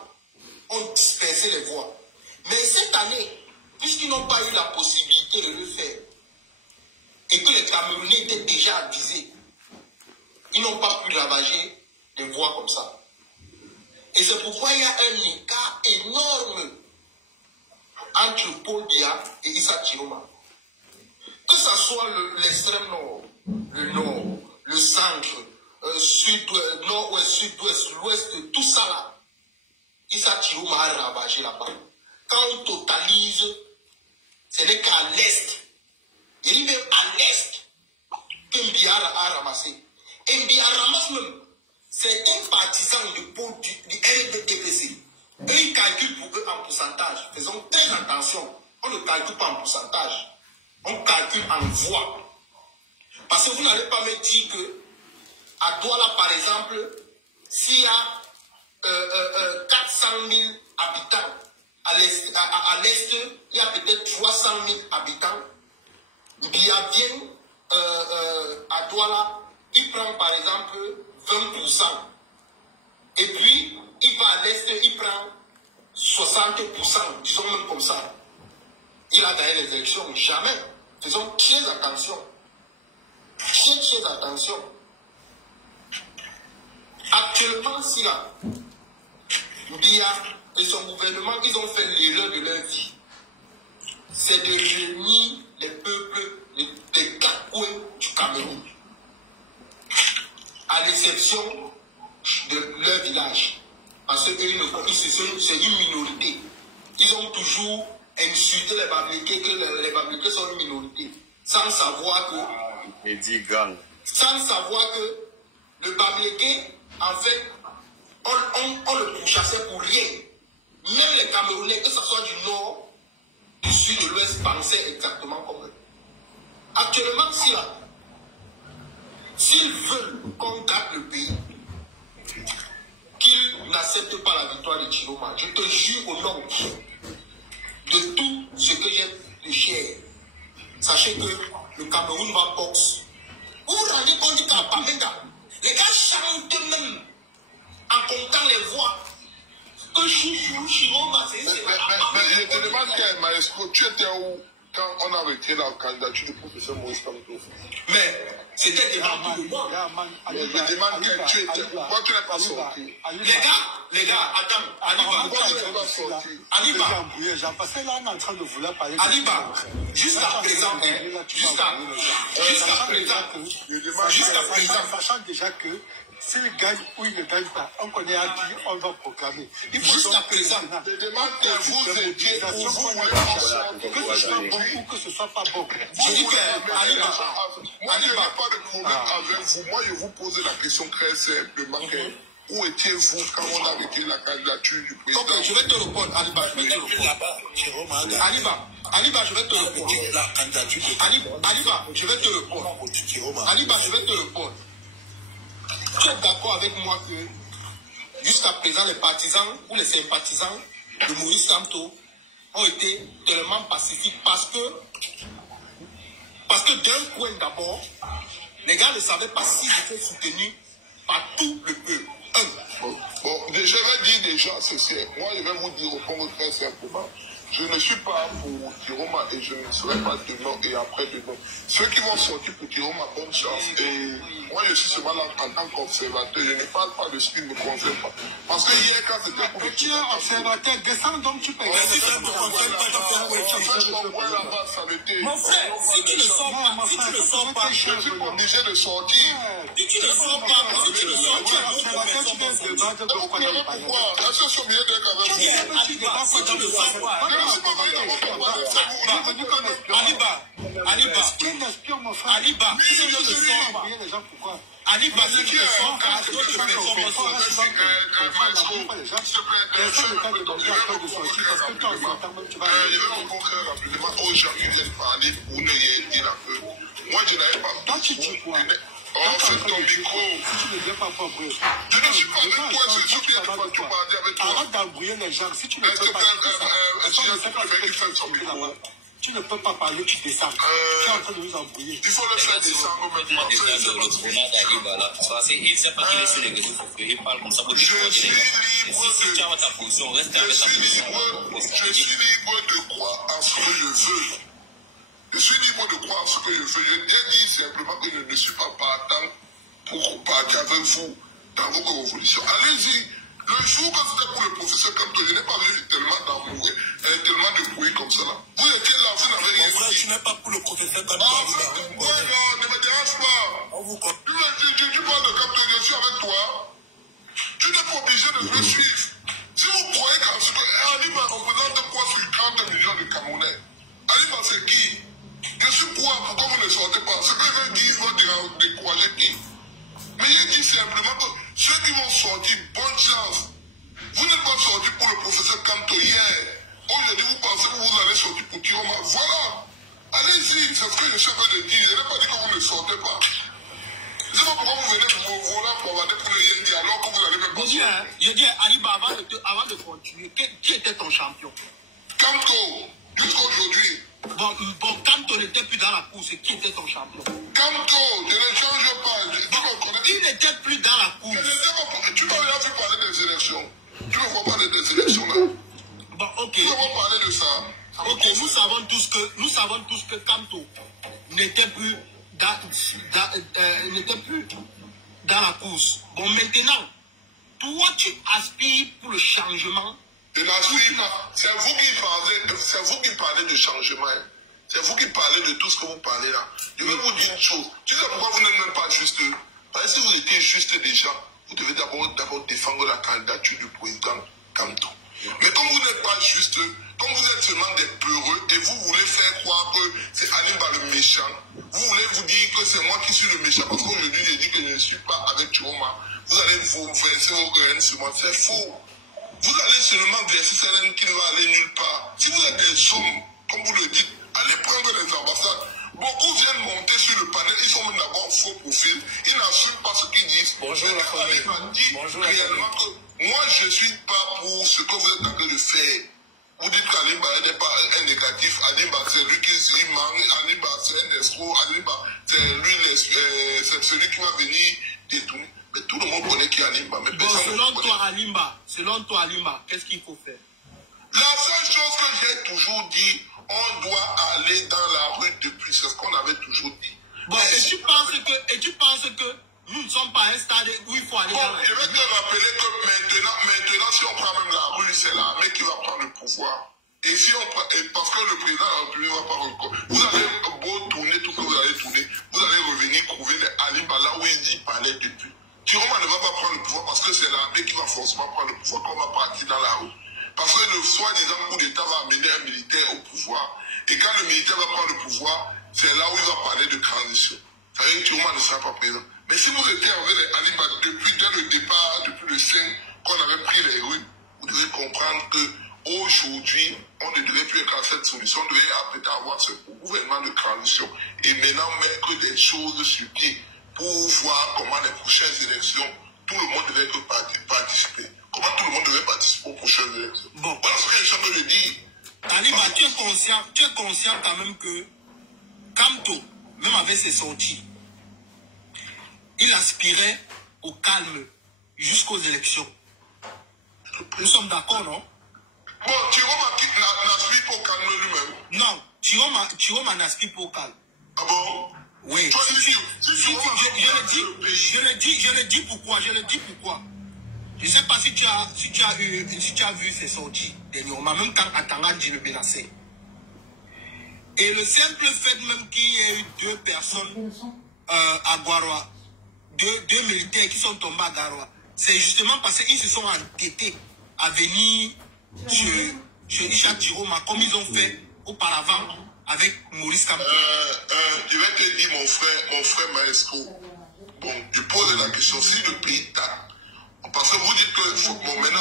ont dispersé les voix. Mais cette année, puisqu'ils n'ont pas eu la possibilité de le faire, et que les Camerounais étaient déjà avisés, ils n'ont pas pu ravager des voix comme ça. Et c'est pourquoi il y a un écart énorme entre Paul Biya et Issa Chiroma. Que ce soit l'extrême nord, le nord, le centre, sud-ouest, nord-ouest, sud-ouest, l'ouest, tout ça là, Issa Chiroma a ravagé là-bas. Quand on totalise, ce n'est qu'à l'est. Il est même à l'est que Biya a ramassé. Et Biya ramasse même certains partisans du RDPC. Eux, ils calculent pour eux en pourcentage. Faisons très attention. On ne calcule pas en pourcentage. On calcule en voix. Parce que vous n'allez pas me dire que à Douala, par exemple, s'il y a 400 000 habitants, à l'est, il y a peut-être 300 000 habitants. Biya vient à Douala, il prend par exemple 20%. Et puis, il va à l'est, il prend 60%, disons même comme ça. Il a gagné les élections, jamais. Faisons très attention. Très attention. Actuellement, si là, Biya et son gouvernement, ils ont fait l'erreur de leur vie. c'est de réunir les peuples des 4 coins du Cameroun, à l'exception de leur village. Parce que c'est une minorité. Ils ont toujours insulté les Bamileke, que les Bamileke sont une minorité, sans savoir que... Sans savoir que le Bamileke, en fait, on le pourchassait pour rien. Même les Camerounais, que ce soit du nord, du sud, de l'ouest, pensaient exactement comme eux. Actuellement, s'ils veulent qu'on garde le pays, qu'ils n'acceptent pas la victoire de Chiroma, je te jure au nom de tout ce que j'ai de cher, sachez que le Cameroun va boxe. Vous vous rendez compte du Bamenga? Les gars chantent même en comptant les voix. Que Chiroma, c'est... Mais je te demande, Maestro, tu étais où quand on a retiré la candidature du professeur Maurice Kamto? Mais c'était devant tout le monde. Je me demande que tu étais. Pourquoi tu n'es pas sorti? Les gars, attends, Aliba, jusqu'à présent, sachant déjà que s'il gagne ou il ne gagne pas, on connaît à qui on va proclamer. Jusqu'à présent, je demande que vous étiez où vous voulez que ce soit bon ou que ce soit pas bon. Je dis que moi, je n'ai pas de problème avec vous. Moi, je vous pose la question très simplement. Où étiez-vous quand on a retiré la candidature du président? Ok, je vais te répondre, Aliba, je vais te répondre. Aliba, je vais te répondre. Aliba, je vais te répondre. Aliba, je vais te répondre. Tu es d'accord avec moi que jusqu'à présent, les partisans ou les sympathisants de Maurice Kamto ont été tellement pacifiques parce que d'un point d'abord, les gars ne savaient pas s'ils étaient soutenus par tout le peuple. Bon, je vais dire déjà, moi je vais vous dire au fond très simplement, je ne suis pas pour Chiroma et je ne serai pas demain et après demain. Ceux qui vont sortir pour Chiroma, bonne chance. Et moi je suis seulement là en tant qu'observateur, je ne parle pas de ce qui ne me concerne pas. Parce que hier quand c'était pour... Tu es observateur, descends donc tu peux... Mon frère, si tu ne sors pas, je suis obligé de sortir. Si tu ne sors pas, si tu ne sors pas, pourquoi? Est-ce que je suis obligé d'être avec vous? si tu ne sors pas, Aliba, tu es un espion, mon frère. Aliba, si tu ne sors pas, les gens pourquoi? Aliba, si tu ne sors pas, d'autres personnes vont sortir. Moi, je n'avais pas. Toi, tu dis quoi? Oh, c'est ton micro. Tu ne viens pas pour brûler. Je ne suis pas avec toi, je suis bien de pas tout parler avec toi. Arrête d'embrouiller les gens. Si tu ne peux pas, tu ne peux pas parler, tu descends. Tu es en train de nous embrouiller. Il faut le faire descendre maintenant. Il ne sait pas qu'il est sur les réseaux sociaux. Il parle comme ça pour Je suis ta position, reste avec ta position. Je suis libre de croire en ce que je veux. Je suis libre de croire en ce que je veux. Je dis simplement que je ne suis pas partant pour partir avec vous dans vos révolutions. Allez-y. Le jour que c'était pour le professeur Kamto, je n'ai pas vu tellement d'amour, tellement de bruit comme ça là. Vous étiez là, vous n'avez rien dit. Mon frère, tu n'es pas pour le professeur Kamto. Ouais, non, ne me dérange pas. Tu parles de Kamto, je suis avec toi. Tu n'es pas obligé de me suivre. Si vous croyez qu'Aliba représente quoi sur 30 millions de Camerounais? Aliba, c'est qui? Je suis pourquoi vous ne sortez pas? Ce que je veux dire, il va décourager qui? Mais il dit simplement que ceux qui vont sortir, bonne chance. Vous n'êtes pas sortis pour le professeur Kamto hier. Aujourd'hui, vous pensez que vous allez sortir pour Chiroma. Voilà. Allez-y, c'est ce que je suis en train de dire. Je n'ai pas dit que vous ne sortez pas. Je ne sais pas pourquoi vous venez vous voler pour avoir pour le Yendi alors que vous allez même pas. Je dis, Aliba, avant de continuer, qui était ton champion? Kamto, jusqu'à aujourd'hui. Bon, Kamto n'était plus dans la course. Qui était ton champion? Kamto, je ne change pas. Il n'était plus dans la course. Tu m'as déjà vu parler des élections. Tu ne vois parler des élections là. Bon, ok. Tu ne vois parler de ça. Ok, nous savons tous que Kamto n'était plus dans la course. Bon, maintenant, toi, tu aspires pour le changement Je n'en suis pas. C'est vous qui parlez de changement. C'est vous qui parlez de tout ce que vous parlez là. Je vais vous dire une chose. Tu sais pourquoi vous n'êtes même pas juste? Parce que si vous étiez juste déjà, vous devez d'abord défendre la candidature du président Kamto. Mais comme vous n'êtes pas juste, comme vous êtes seulement des peureux et vous voulez faire croire que c'est Animba le méchant, vous voulez vous dire que c'est moi qui suis le méchant parce qu'aujourd'hui j'ai dit que je ne suis pas avec Chiroma, vous allez vous verser vos graines sur moi, c'est faux. Vous allez seulement verser cette haine qui ne va aller nulle part. Si vous êtes des hommes, comme vous le dites, allez prendre les ambassades. Beaucoup viennent monter sur le panel, ils sont même d'abord faux profil, ils n'assument pas ce qu'ils disent. Bonjour la famille. Bonjour réellement que moi je ne suis pas pour ce que vous êtes en train de faire. Vous dites qu'Alimba n'est pas un négatif, Alimba c'est lui qui manque, Alimba c'est un escroc, Alimba c'est lui, c'est celui qui va venir détourner. Mais tout le monde connaît qui est Alimba. Mais bon, selon toi Alimba, qu'est-ce qu'il faut faire? La seule chose que j'ai toujours dit, on doit aller dans la rue depuis, c'est ce qu'on avait toujours dit. Bon, et tu penses que nous ne sommes pas un stade où il faut aller dans la rue? Je vais te rappeler que maintenant, si on prend même la rue, c'est l'armée qui va prendre le pouvoir. Et si on prend, parce que le président de la République va pas encore. Vous allez beau tourner tout ce que vous allez tourner, vous allez revenir trouver les Alimba là où il parlait depuis. Chiroma ne va pas prendre le pouvoir parce que c'est l'armée qui va forcément prendre le pouvoir qu'on va partir dans la rue. Parce que le soi-disant coup d'État va amener un militaire au pouvoir. Et quand le militaire va prendre le pouvoir, c'est là où il va parler de transition. Ça veut dire que Chiroma ne sera pas présent. Mais si vous étiez avec les Alimba depuis dès le départ, depuis le 5, qu'on avait pris les rues, vous devez comprendre que aujourd'hui, on ne devait plus être à cette solution, on devait peut-être avoir ce gouvernement de transition. Et maintenant, mettre des choses sur pied pour voir comment les prochaines élections, tout le monde devait participer. Comment tout le monde devait participer aux prochaines élections. Bon. Voilà ce que je suis en train de dire. Alimba, tu es conscient quand même que Kamto, même avec ses sorties, il aspirait au calme jusqu'aux élections. Nous sommes d'accord, non? Bon, Chiroma n'aspire pas au calme lui-même. Non, Chiroma n'aspire pas au calme. Ah bon? Oui. Toi, Je le dis pourquoi. Je ne sais pas si tu as vu ces sorties dernièrement, même quand Atanga dit le menacé. Et le simple fait même qu'il y ait eu 2 personnes à Garoua, deux militaires qui sont tombés à Garoua, c'est justement parce qu'ils se sont entêtés à venir chez Richard Chiroma comme ils ont fait auparavant avec Maurice Kamto. Je vais te dire, mon frère Maestro, bon, je pose la question, si le pays tape, parce que vous dites que bon, maintenant,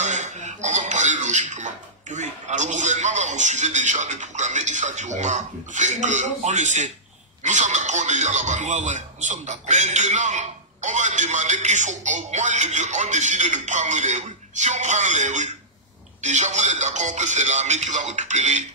on va parler logiquement. Oui, le gouvernement va refuser déjà de proclamer Issa Chiroma vainqueur. On le sait. Nous sommes d'accord déjà là-bas. Ouais, nous sommes d'accord. Maintenant, on va demander qu'il faut, moi, on décide de prendre les rues. Si on prend les rues, déjà vous êtes d'accord que c'est l'armée qui va récupérer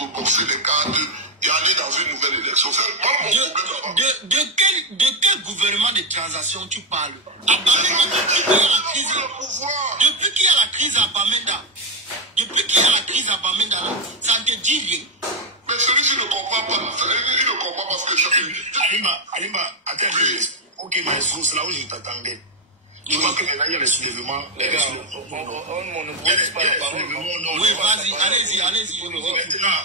rebourser les cartes et aller dans une nouvelle élection. C'est pas mon problème là-bas. De quel gouvernement de transaction tu parles? Depuis qu'il y a la crise à Bamenda, ça ne te dit rien. Mais celui-ci ne comprend pas. Il ne comprend pas ce que je fais. Alima, attends. Ok, mais c'est là où je t'attendais. Je vois que maintenant il y a les soulèvements. Les gars, on ne pose pas la parole. Oui, vas-y, allez-y. Maintenant,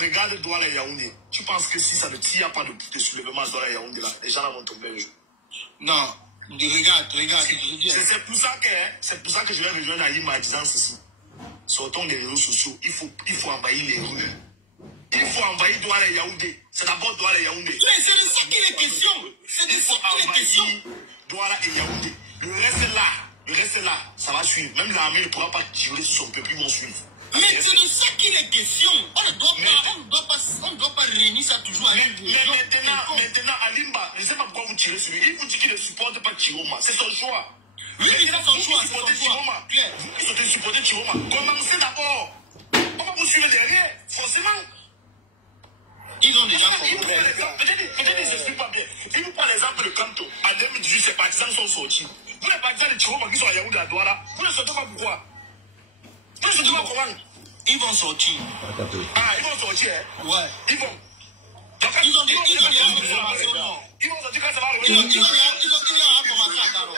regarde Douala Yaoundé. Tu penses que s'il n'y a pas de soulèvement à Douala Yaoundé là, les gens là vont tomber le jour? Non, regarde. C'est pour ça que je vais rejoindre Alima en disant ceci. Sortons des réseaux sociaux, il faut envahir les rues. Il faut envahir Douala Yaoundé. C'est d'abord Douala Yaoundé. Mais c'est de ça qu'il est question. Il faut envahir Douala et Yaoundé. Le reste là, ça va suivre. Même l'armée ne pourra pas tirer sur son peuple, ils vont suivre. Mais c'est de ça qu'il est question. On ne doit pas réunir ça toujours avec mais maintenant, Alimba, je ne sais pas pourquoi vous tirez sur lui. Il vous dit qu'il ne supporte pas Chiroma. C'est son choix. Oui, c'est son choix. Vous souhaitez supporter Chiroma. Commencez d'abord. On va vous suivre derrière, forcément. Ils ont déjà compris. Peut-être qu'ils ne s'expliquent pas bien. Si vous prenez l'exemple de Kanto, en 2018, ces partisans sont sortis. Vous les partisans de Chiroma qui sont à Yaoundé à Douala, vous ne sortez pas pourquoi? Vous ne sortez pas comment? Ils vont sortir. Ah, ils vont sortir, hein? Ouais. Ils vont. Ils ont informations, non. Ils vont sortir quand ça va Ils ont commencé à Garo.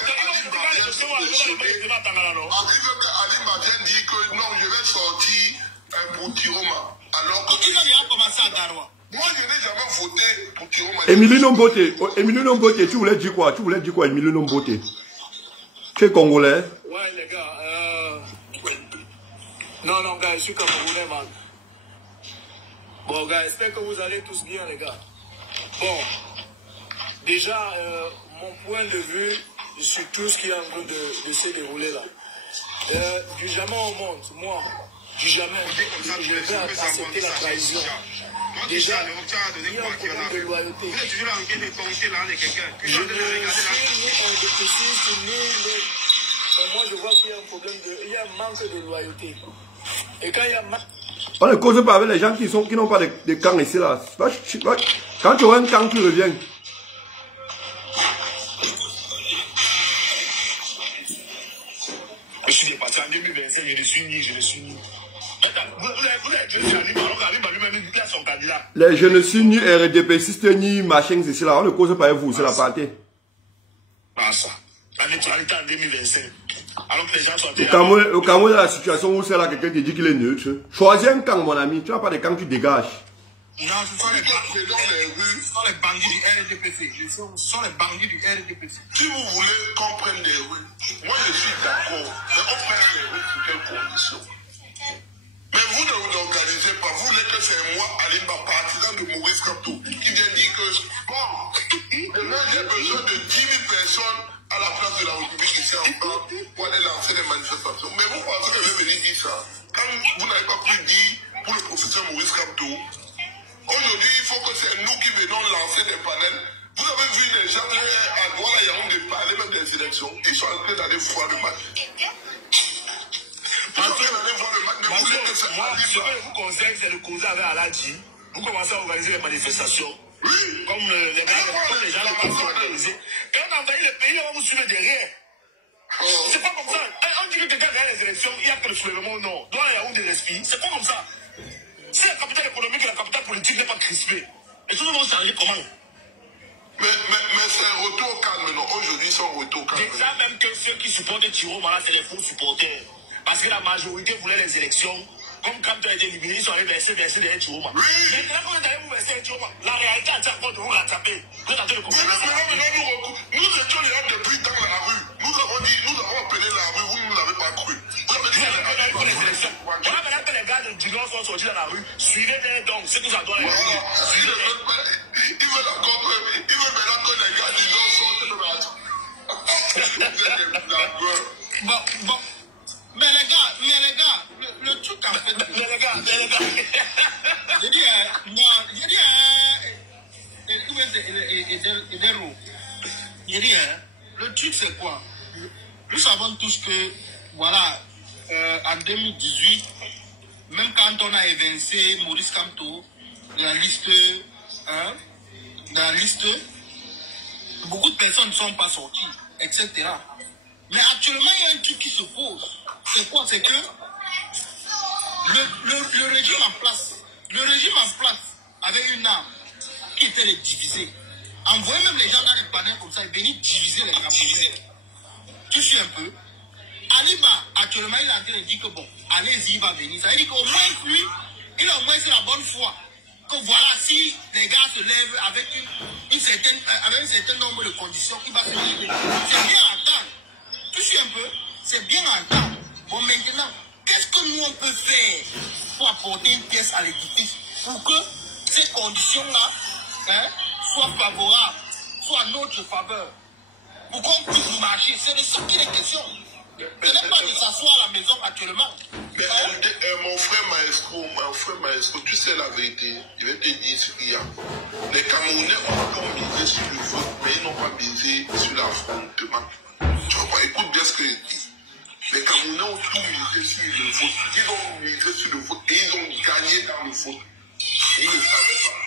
Arrive que Alimba vient dire que non, je vais sortir pour Chiroma. Alors que. Ils ont déjà commencé à Garo. Moi, je n'ai jamais voté pour Chiroma. Émilie Nombote, tu voulais dire quoi? Émilie Nombote? Tu es congolais? Ouais, les gars. Non, gars, je suis camerounais, man. Bon, gars, j'espère que vous allez tous bien, les gars. Bon, déjà, mon point de vue sur tout ce qui est en train de se dérouler là. Du jamais au monde, moi, du jamais, je vais accepter la trahison. Déjà, il y a un problème de loyauté. Je ne suis ni un déficit, ni... Mais moi, je vois qu'il y a un problème il y a un manque de loyauté. Et quand il y a on ne cause pas avec les gens qui n'ont pas de camp ici là. Quand tu auras un camp, tu reviens. Je suis dépassé en 2025, je le suis ni. Les je ne suis ni RDPiste ni machin, c'est là. On ne cause pas avec vous, c'est la partie. Ah ça. En 2025. Alors que les gens sont au Cameroun, la situation où c'est là, quelqu'un te dit qu'il est neutre. Choisis un camp, mon ami. Tu n'as pas de camp, tu dégages. Non, ce sont les bandits du RDPC. Ce sont les bandits du RDPC. Si vous voulez qu'on prenne les rues, moi je suis d'accord. Mais on prend les rues sous quelles conditions? Mais vous ne vous organisez pas. Vous voulez que c'est moi, Alimba, partisan de Maurice Kamto, qui vient dire que bon, demain j'ai besoin de 10 000 personnes à la place de la République ici encore pour aller lancer des manifestations. Mais vous pensez que je vais venir dire ça? Quand vous n'avez pas pu dire pour le professeur Maurice Kamto, aujourd'hui il faut que c'est nous qui venons lancer des panels. Vous avez vu les gens à Douala Yaoundé parler même des élections. Ils sont en train d'aller voir le match. Moi, ce que je vous conseille, c'est de causer avec Aladji. Vous commencez à organiser des manifestations. Oui. Comme les gens ne peuvent pas organiser. Et on envahit le pays, on va vous suivre derrière. C'est pas comme ça. On dit que quelqu'un gagne les élections, il n'y a que le soulèvement au nord. Douala Yaoundé respire. C'est pas comme ça. Si la capitale économique et la capitale politique n'est pas crispée, les choses vont s'arranger comment? Mais c'est un retour au calme, non? Aujourd'hui, c'est un retour au calme. C'est ça même que ceux qui supportent Chiroma, c'est les faux supporters. Parce que la majorité voulait les élections. Comme quand tu as été éliminé, ils sont allés verser derrière Chiroma. Oui. Maintenant, quand vous allez vous verser derrière Chiroma, la réalité a dit encore de vous rattraper. Vous êtes en train de comprendre. Nous étions les hommes depuis dans la rue. Nous avons dit, nous avons appelé la rue, vous ne nous avez pas cru. Vous avez dit pour les élections. Voilà, maintenant que les gars de Dino sont sortis dans la rue, suivez-les donc, c'est tout ça doit les suivez-les. Il veut maintenant que les gars du Nord sortent de la rue. Bon. Mais les gars, le truc en fait. Mais les gars. J'ai dit, le truc c'est quoi? Nous savons tous que, voilà, en 2018, même quand on a évincé Maurice Kamto de la liste, beaucoup de personnes ne sont pas sorties, etc. Mais actuellement, il y a un truc qui se pose. C'est quoi? C'est que le régime en place, avait une arme qui était de diviser. Envoyer même les gens dans les panels comme ça et venir diviser les Camerounais. Tu suis un peu. Aliba, actuellement, il est en train de dire que bon, allez-y, il va venir. Ça veut dire qu'au moins, lui, il a au moins la bonne foi. Que voilà, si les gars se lèvent avec un certain nombre de conditions, il va se lever. C'est bien à entendre. Tu suis un peu. C'est bien à entendre. Bon, maintenant, qu'est-ce que nous, on peut faire pour apporter une pièce à l'édifice pour que ces conditions-là soient favorables, soient à notre faveur, pour qu'on puisse marcher? C'est de ça qu'il est question. Ce n'est pas de s'asseoir à la maison actuellement. Mais mon frère Maestro, tu sais la vérité. Je vais te dire ce qu'il y a. Les Camerounais ont encore misé sur le vote, mais ils n'ont pas misé sur l'affrontement. Tu vois, écoute bien ce que je dis. Les Camerounais ont tout misé sur le vote. Ils ont misé sur le vote et ils ont gagné dans le vote. Et ils ne savaient pas.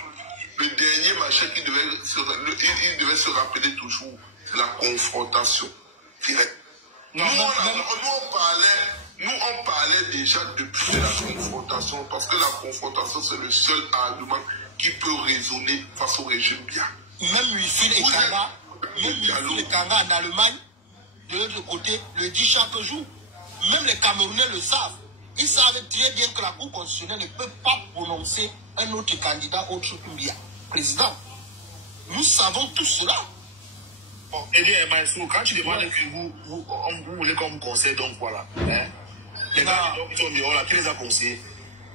Le dernier machin qu'il devait se rappeler toujours, c'est la confrontation directe. Nous, on parlait déjà depuis la confrontation, parce que la confrontation, c'est le seul argument qui peut résonner face au régime bien. Même ici, les Kanga en Allemagne, de l'autre côté, le dit chaque jour. Même les Camerounais le savent. Ils savent très bien que la Cour constitutionnelle ne peut pas prononcer un autre candidat autre que Biya, président. Nous savons tout cela. Bon, et bien, Maestro, quand tu demandes que vous voulez comme conseil, donc voilà. Hein? Les gars qui sont dehors là, qui les a conseillés?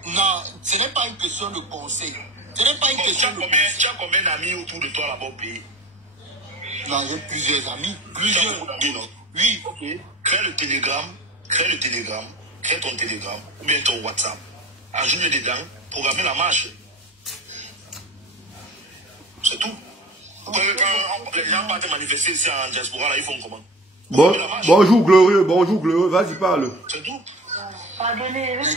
Non, ce n'est pas une question de conseil. Ce n'est pas une question de conseil. Tu as combien d'amis autour de toi là-bas au pays? Non, j'ai plusieurs amis. Plusieurs amis, non? Oui. Ok. Crée ton Telegram, ou bien ton WhatsApp. Ajoute-le dedans, programme la marche. C'est tout. Quand les gens partent manifester ici en diaspora, là, ils font comment? Bonjour Glorieux, vas-y parle. C'est tout. Pardonnez, je vais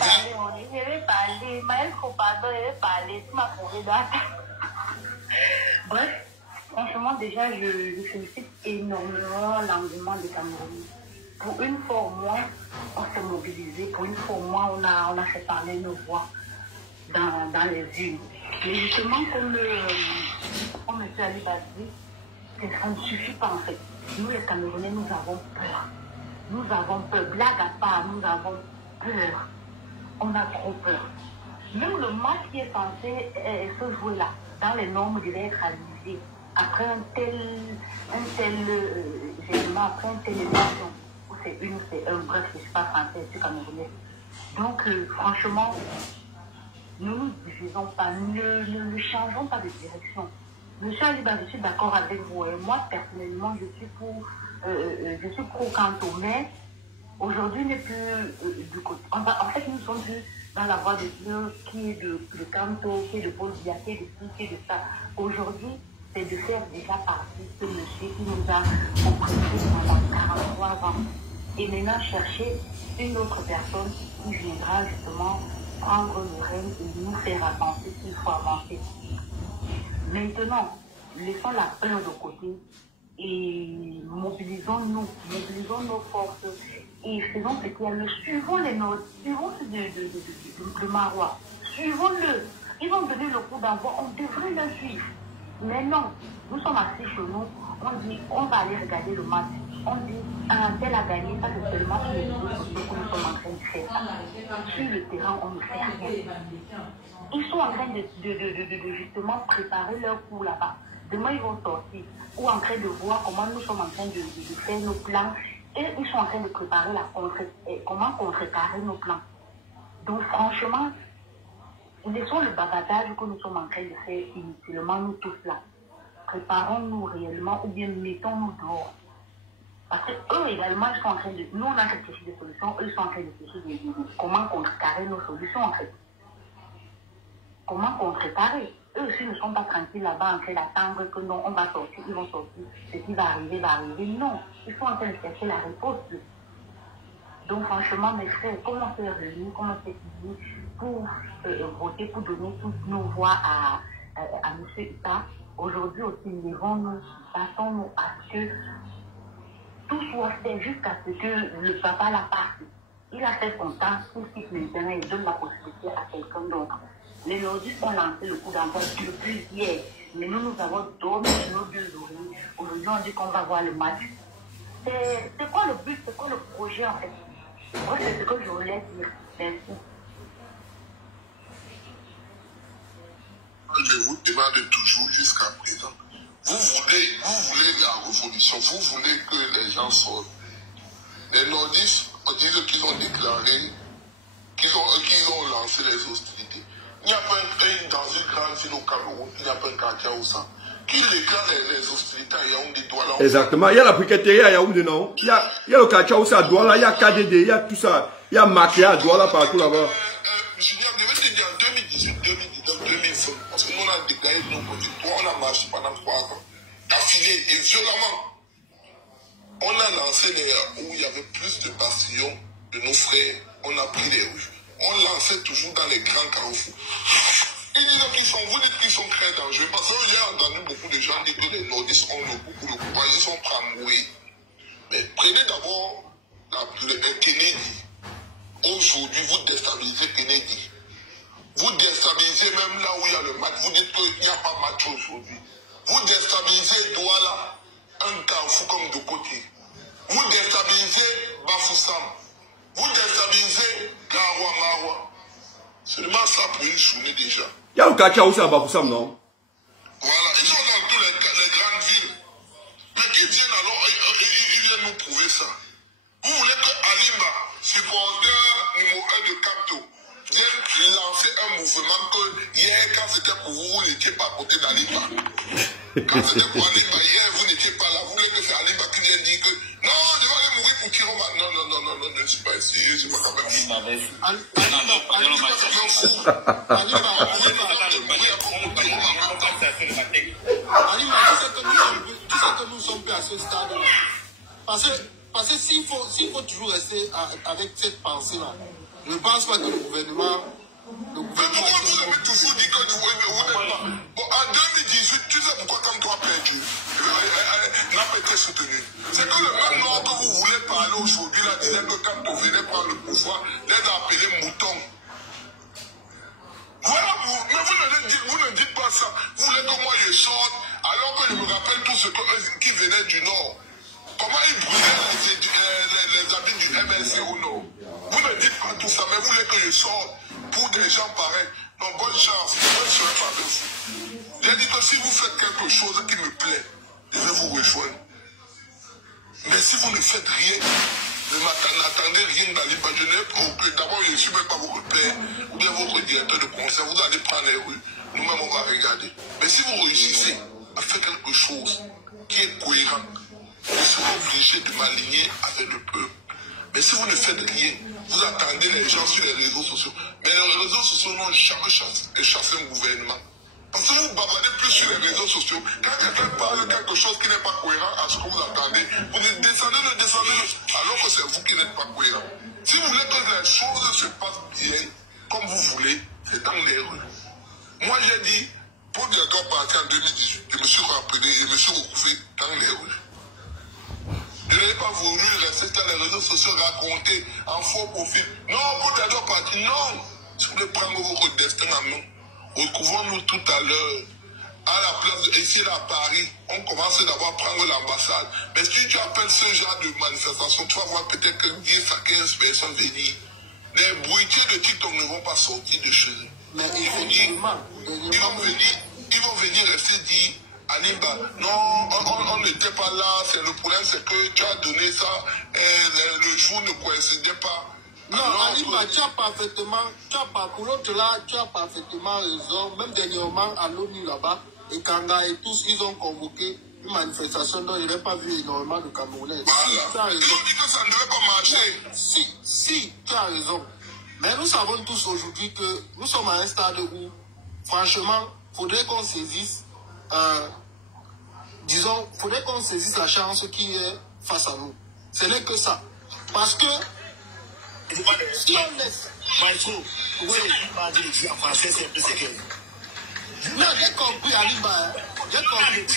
parler. Maestro, pardon, je vais parler. Tu m'as trouvé là. Bref, franchement, déjà, je félicite énormément l'engouement des Camerounais. Pour une fois au moins, on s'est mobilisé. Pour une fois au moins, on a fait parler nos voix dans les unes. Mais justement, comme M. Ali Badji, ça ne suffit pas en fait. Nous, les Camerounais, nous avons peur. Nous avons peur. Blague à part, nous avons peur. On a trop peur. Même le match qui est censé se jouer là, dans les normes, devait être réalisé après un tel événement, après une telle élection. C'est un, bref, je ne suis pas français, je suis camerounais. Donc, franchement, nous ne divisons pas, ne changeons pas de direction. Monsieur Aliba, je suis d'accord avec vous. Et moi, personnellement, je suis pro Kamto, mais aujourd'hui, n'est plus du côté. En fait, nous sommes plus dans la voie de Dieu, qui est de Kamto, qui est de Paul Biya, qui est de ci, qui est de ça. Aujourd'hui, c'est de faire déjà partie de ce monsieur qui nous a oppressés pendant 43 ans. Et maintenant chercher une autre personne qui viendra justement prendre le règne et nous faire avancer s'il faut avancer. Maintenant, laissons la peur de côté et mobilisons nos forces et faisons ce qu'il y a le. Suivons les notes, suivons ceux de Marois, suivons-le. Ils vont donner le coup d'envoi, on devrait le suivre. Mais non, nous sommes assis chez nous, on dit on va aller regarder le match. On dit, un tel a gagné, ça c'est seulement sur les réseaux sociaux que nous sommes en train de faire. Sur le terrain, on ne fait rien. Ils sont en train de justement préparer leur coup là-bas. Demain, ils vont sortir. Ou en train de voir comment nous sommes en train de faire nos plans. Et ils sont en train de préparer comment contrecarrer nos plans. Donc franchement, laissons le bavardage que nous sommes en train de faire inutilement, nous tous là. Préparons-nous réellement ou bien mettons-nous dehors. Parce qu'eux également, ils sont en train de. Nous, on a réfléchi des solutions, eux, ils sont en train de réfléchir de comment contrecarrer nos solutions, en fait. Comment contrecarrer? Eux aussi ne sont pas tranquilles là-bas en train d'attendre que non, on va sortir, ils vont sortir. Ce qui va arriver, va arriver. Non, ils sont en train de chercher la réponse. Donc, franchement, mes frères, comment on s'est réunis, comment on s'est dit, pour voter, pour donner toutes nos voix à M. Ita. Aujourd'hui aussi, nous battons à ce que tout soit fait jusqu'à ce que le papa la passe. Il a fait son temps, tout ce qui maintenant, il donne la possibilité à quelqu'un d'autre. Les nordistes ont lancé le coup d'envoi depuis hier, mais nous avons dormi sur nos deux oreilles. Aujourd'hui, on dit qu'on va voir le match. C'est quoi le but, c'est quoi le projet en fait? Moi, c'est ce que je voulais dire. Merci. Je vous demande toujours jusqu'à présent. Vous voulez la révolution, vous voulez que les gens sortent. Les nordistes disent qu'ils ont déclaré, qu'ils ont lancé les hostilités. Il n'y a pas un pays dans une grande ville au Cameroun, il n'y a pas un quartier au sein, qui déclare les hostilités à Yaoundé, Douala. Exactement, il y a la briqueterie à Yaoundé, non? Il y a le quartier au sein à Douala, il y a KDD, il y a tout ça. Il y a Maquia à Douala partout là-bas. Je devais te dire en 2018, 2019, 2020, parce que nous on a déclaré nos producteurs, on a marché pendant 3 ans, d'affilée et violemment. On a lancé les où il y avait plus de bastillons de nos frères, on a pris les rues. On lançait toujours dans les grands carrefours. Vous dites qu'ils sont très dangereux, parce que j'ai entendu beaucoup de gens dire que les nordistes ont beaucoup de courage, ils sont prêts à mourir. Mais prenez d'abord Kennedy. Aujourd'hui, vous déstabilisez Kennedy. Vous déstabilisez même là où il y a le match. Vous dites qu'il n'y a pas match aujourd'hui. Vous déstabilisez Douala, un carrefour comme de côté. Vous déstabilisez Bafoussam. Vous déstabilisez Garoua Maroua. Seulement ça pour une journée déjà. Il y a le quartier aussi à Bafoussam, non? Voilà, ils sont dans toutes les grandes villes. Mais qu'ils viennent alors, ils viennent nous prouver ça. Vous voulez que Alimba, supporter numéro 1 de Capto, vienne lancer un mouvement que hier, quand c'était pour vous, vous n'étiez pas à côté d'Alimba. Quand c'était pour Alimba, hier, vous n'étiez pas là. Vous voulez que c'est Alimba qui vienne dire que non, je vais aller mourir pour Kiroma. Non, je ne suis pas ici, je ne suis pas quand même fou. Alima, tu sais que nous sommes plus à ce stade-là. Parce que s'il faut toujours rester avec cette pensée-là, je ne pense pas que le gouvernement... Mais pourquoi vous avez toujours dit que vous n'êtes pas... Bon, en 2018, tu sais pourquoi comme toi perdu n'a pas été soutenu. C'est que le même nom que vous voulez parler aujourd'hui, là, disait que quand on venait prendre le pouvoir, les a appelés moutons. Voilà, mais vous ne dites pas ça. Vous voulez que moi je sorte, alors que je me rappelle tous ceux qui venaient du Nord. Comment ils brûlaient les habits du MLC au Nord. Vous ne dites pas tout ça, mais vous voulez que je sorte pour des gens pareils. Non, bonne chance, moi je ne serai pas de vous. J'ai dit que si vous faites quelque chose qui me plaît, je vais vous rejoindre. Mais si vous ne faites rien, ne m'attendez rien dans l'imaginaire. D'abord, je ne suis même pas votre père ou bien votre directeur de conseil. Vous allez prendre les rues. Nous-mêmes, on va regarder. Mais si vous réussissez à faire quelque chose qui est cohérent, vous serez obligé de m'aligner avec le peuple. Mais si vous ne faites rien, vous attendez les gens sur les réseaux sociaux. Mais les réseaux sociaux n'ont jamais chassé un gouvernement. Parce que vous bavardez plus sur les réseaux sociaux. Quand quelqu'un parle de quelque chose qui n'est pas cohérent à ce que vous attendez, vous dites descendez-le, alors que c'est vous qui n'êtes pas cohérent. Si vous voulez que les choses se passent bien, comme vous voulez, c'est dans les rues. Moi j'ai dit, pour bientôt partir en 2018, je me suis rappelé, je me suis retrouvé dans les rues. Je n'ai pas voulu rester sur les réseaux sociaux raconter en faux profil. Non, pour bientôt partir, non. Si vous voulez prendre votre destin en main, retrouvons-nous tout à l'heure à la place ici à Paris. On commence d'abord à prendre l'ambassade. Mais si tu appelles ce genre de manifestation, tu vas voir peut-être que 10 à 15 personnes venir. Les bruitiers de TikTok ne vont pas sortir de chez eux. Mais ils vont venir rester dire Alimba, non, on n'était pas là, c'est le problème, c'est que tu as donné ça, et le jour ne coïncidait pas. Non, Alimba, tu as pour l'autre là, tu as parfaitement raison. Même dernièrement à l'ONU là-bas, et Kanga et tous, ils ont convoqué une manifestation dont il n'y avait pas vu énormément de Camerounais. Voilà. Si, tu as raison. Ils ont dit que ça ne devait pas marcher. Si, tu as raison. Mais nous savons tous aujourd'hui que nous sommes à un stade où, franchement, il faudrait qu'on saisisse, faudrait qu'on saisisse la chance qui est face à nous. Ce n'est que ça. Parce que si on laisse Maestro, oui, en français, c'est un peu séquel. Non, j'ai compris, Alima. J'ai compris.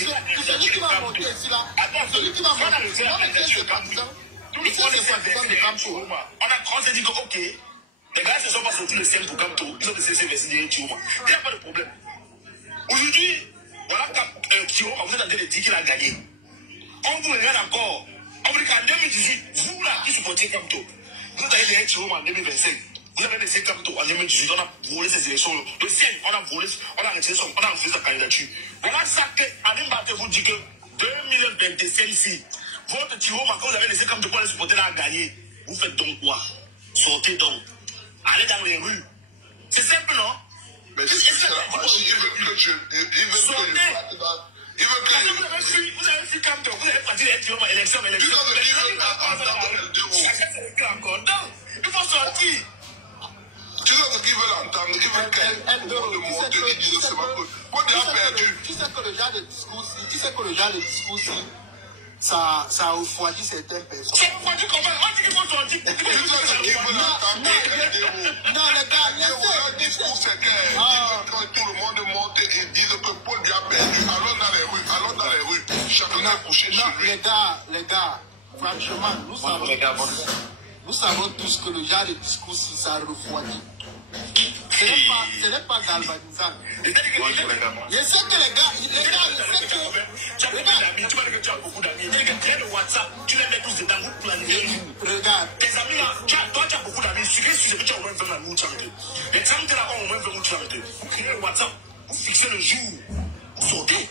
Celui qui va monter ici, là. Celui qui va monter. Non, mais c'est partisan. Tous les fois, c'est partisan de Kamto. On s'est dit que, ok, les gars ne sont pas sortis le CM pour Kamto. Ils ont décidé de verser des Chioma. Il n'y a pas de problème. Aujourd'hui, voilà, Chioma, vous êtes en train de dire qu'il a gagné. On vous regarde encore. On vous dit qu'en 2018, vous là qui supportez Kamto, vous avez gagné Chioma en 2025. Vous avez laissé Kamto en 2018, on a volé ces élections. Le siège, on a volé, on a retiré sa candidature. Voilà ça que Adim Baté vous dit que 2025 ici, votre Chioma, quand vous avez laissé Kamto pour les supporter là, a gagné. Vous faites donc quoi? Sortez donc. Allez dans les rues. C'est simple, non? Mais c'est la machine, il veut que je... Vous avez fait Kamto, vous avez parti l'élection. Il faut sortir. Tu sais ce qu'ils veulent entendre? Ils veulent qu'elle monte, ils disent c'est pas cool. Moi, j'ai perdu. Tu sais que le genre de discours, ça a refroidi certaines personnes. Ça refroidi comment? On dit qu'il faut sortir. Non, les gars, le discours, c'est que tout le monde monte et disent que Paul a perdu. Allons dans les rues. Chacun a couché chez lui. Les gars, franchement, nous savons tous que le genre de discours, ça refroidit. Ce n'est pas galvanisant. Je sais que les gars, tu vas dire que tu as beaucoup d'amis. Tu as le WhatsApp, tu les mets tous dedans, vous planifiez. Regarde. Tes amis là, toi tu as beaucoup d'amis. Ce que tu as au moins 20 amis où tu as arrêté. Les amis là ont au moins 20 où tu as arrêté. Vous créez le WhatsApp, vous fixez le jour, vous sortez.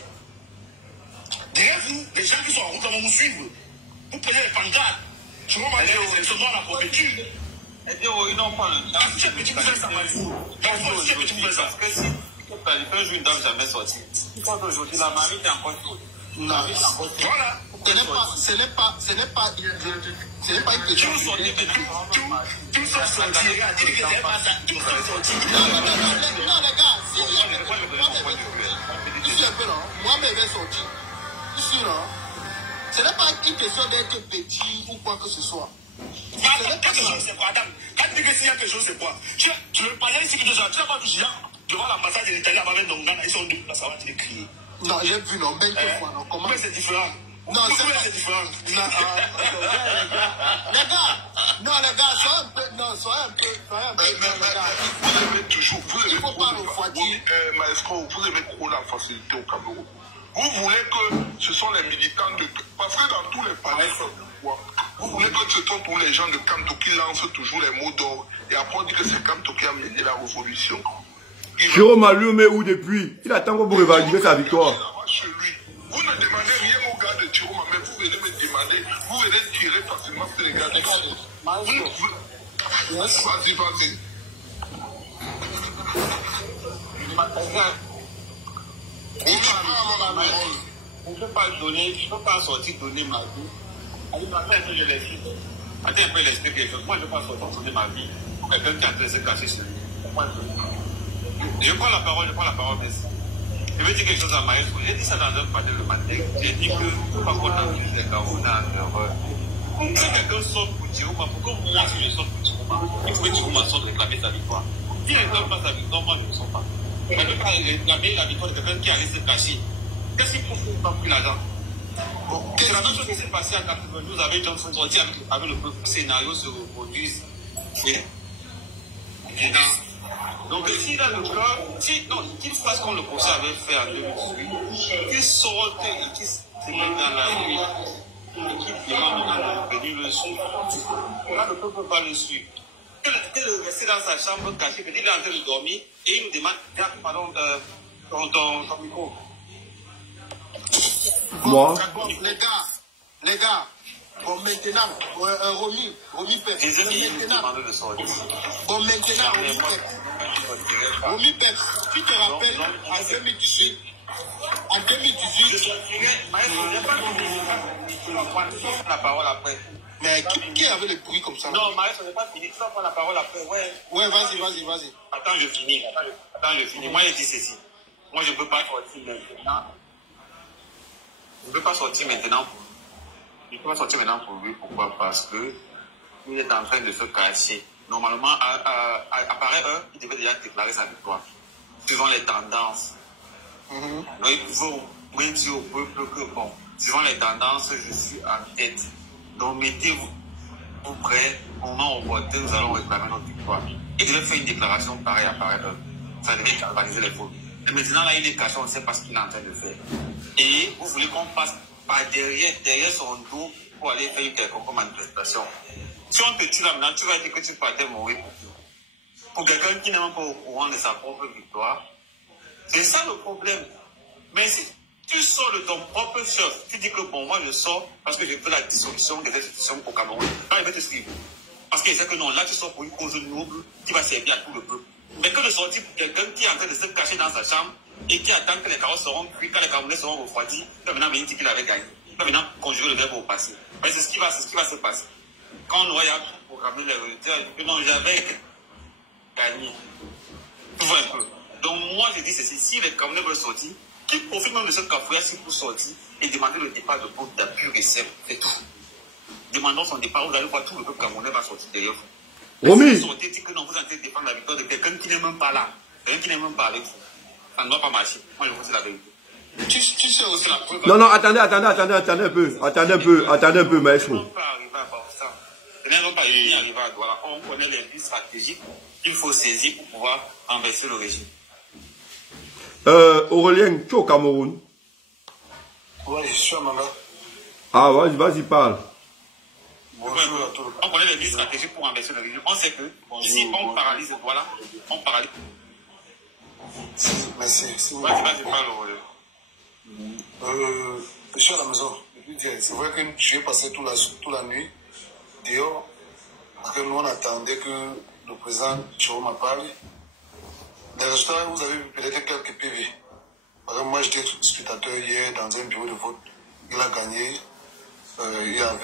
Derrière vous, les gens qui sont en route vont vous suivre. Vous prenez les pancartes. Tu vas aller aux élections dans la préfecture. Ils n'ont pas le temps. Tu es petit pour faire ça, Malfou. Tu es petit pour faire ça. Parce que si un jour, ils ne doivent jamais sortir. Quand aujourd'hui, la Marie est encore chaude. Non, voilà. Ce n'est pas une question. Tout sortir maintenant. Tout sortir. Non, les gars, si un peu là, moi-même vais sortir. Ici là, ce n'est pas une question d'être petit ou quoi que ce soit. Quelque chose, c'est quoi, Adam? Quand tu dis que s'il y a quelque chose, c'est quoi? Tu veux parler ici que tu n'as pas touché devant l'ambassade de l'Italie à Babel Dongana, ils sont deux, là, ça va te crier. Non, j'ai vu, non, ben, fois, non, comment? Mais c'est différent. Non, c'est différent. Les gars, soyez un peu. Vous aimez toujours, il faut pas refroidir. Maestro, vous aimez trop la facilité au Cameroun. Vous voulez que ce sont les militants de... Parce que dans tous les palais, vous voulez que ce sont tous les gens de Kamto qui lancent toujours les mots d'or. Et après on dit que c'est Kamto qui a mené la révolution. Jérôme Allume où depuis? Il attend pour évaluer sa victoire. Vous ne demandez rien aux gars de Tiroma, mais vous venez me demander, vous venez tirer facilement sur les gars de Vas-y. Je ne peux pas donner, je ne peux pas sortir donner ma vie. Allez, maintenant, je l'explique. Attends un peu, l'explique quelque chose. Moi, je ne peux pas sortir donner ma vie pour quelqu'un qui est en train de se cacher sur lui. Je prends la parole, mais je veux dire quelque chose à Maestro. J'ai dit ça dans un panel le matin. J'ai dit que il ne faut pas qu'on accuse les Camerounais en erreur. Si quelqu'un sort pour Tiroma, pourquoi moi, si je sors pour Tiroma, il faut que Tiroma sorte réclamer sa victoire. Si elle ne réclame pas sa victoire, moi, je ne sors pas. Elle ne peut pas réclamer la victoire de quelqu'un qui allait se cacher. Qu'est-ce qu'il faut faire pour l'argent? C'est la même chose qui s'est passée en 92 avec Johnson sorti avec le scénario se reproduise. Donc ici dans le cas, qu'il fasse comme le procès avait fait en 2018, qu'il sorte et qu'il se mette dans la nuit, et qu'il demande de le suivre. Là, le peuple ne peut pas le suivre. Qu'il reste dans sa chambre cachée, qu'il est en train de dormir, et il me demande, pardon, ton micro. Moi. Les gars, bon maintenant, Romy Pep. Romy Pep, tu te rappelles en 2018, la parole après. Mais qui avait le bruit comme ça? Non, Marie, on n'est pas fini. Tu vas prendre la parole après. Ouais, vas-y. Attends, je finis. Moi, je dis ceci. Moi, je ne peux pas sortir maintenant. Je ne peux pas sortir maintenant pour lui. Pourquoi? Parce que il est en train de se cacher. normalement, à pareille heure, il devait déjà déclarer sa victoire, suivant les tendances. Donc, il pouvait dire au peuple que, bon, suivant les tendances, je suis en tête. Donc, mettez-vous prêts, au moment où on vote, nous allons réclamer notre victoire. Il devait faire une déclaration pareille à pareille heure. Ça devait galvaniser les foules. Et maintenant, là, il est caché, on ne sait pas ce qu'il est en train de faire. Et vous voulez qu'on passe par derrière son dos pour aller faire une quelconque manifestation. Si on te tue là maintenant, tu vas dire que tu partais mourir pour quelqu'un qui n'est même pas au courant de sa propre victoire. C'est ça le problème. Mais si tu sors de ton propre chef, tu dis que bon, moi je sors parce que je fais la dissolution des institutions au Cameroun, là il va te suivre. Parce qu'il sait que non, là tu sors pour une cause noble qui va servir à tout le peuple. Mais que de sortir pour quelqu'un qui est en train de se cacher dans sa chambre et qui attend que les carreaux seront cuits, quand les Camerounais seront refroidis, il va maintenant venir dire qu'il avait gagné. Il va maintenant conjurer le verbe au passé. Mais c'est ce qui va se passer. Quand on aura programmé les résultats, que non, j'avais gagné. Tu vois un peu. Donc moi je dis ceci, si les Camerounais veulent sortir, qu'ils profitent même de ce cafouillage pour sortir et demander le départ de Paul d'Apur et Sèvres, c'est tout. Demandons son départ, vous allez voir tout le peuple camerounais va sortir derrière vous. Romy. Sortez, dites que non, vous allez défendre la victoire de quelqu'un qui n'est même pas là, quelqu'un qui n'est même pas avec vous. Ça ne doit pas marcher. Moi je vous dis la vérité. Tu sais aussi la preuve. Non, attendez un peu, maestro. On ne peut pas arriver à part ça. Ce n'est même pas arriver à Douala. On connaît les buts stratégiques qu'il faut saisir pour pouvoir renverser le régime. Aurélien, tu es au Cameroun? Oui, je suis à Manga. Ah, vas-y, parle. Bonjour à tous. On connaît les buts stratégiques pour renverser le régime. On sait que si on paralyse Douala, on paralyse. Merci. Vas-y, parle, Aurélien. Je suis à la maison. C'est vrai que j'ai passé toute la nuit dehors. Parce que nous, on attendait que le président Chiroma parle. Les résultats, vous avez vu peut-être quelques PV. Par exemple, moi, j'étais spectateur hier dans un bureau de vote. Il a gagné. Il y avait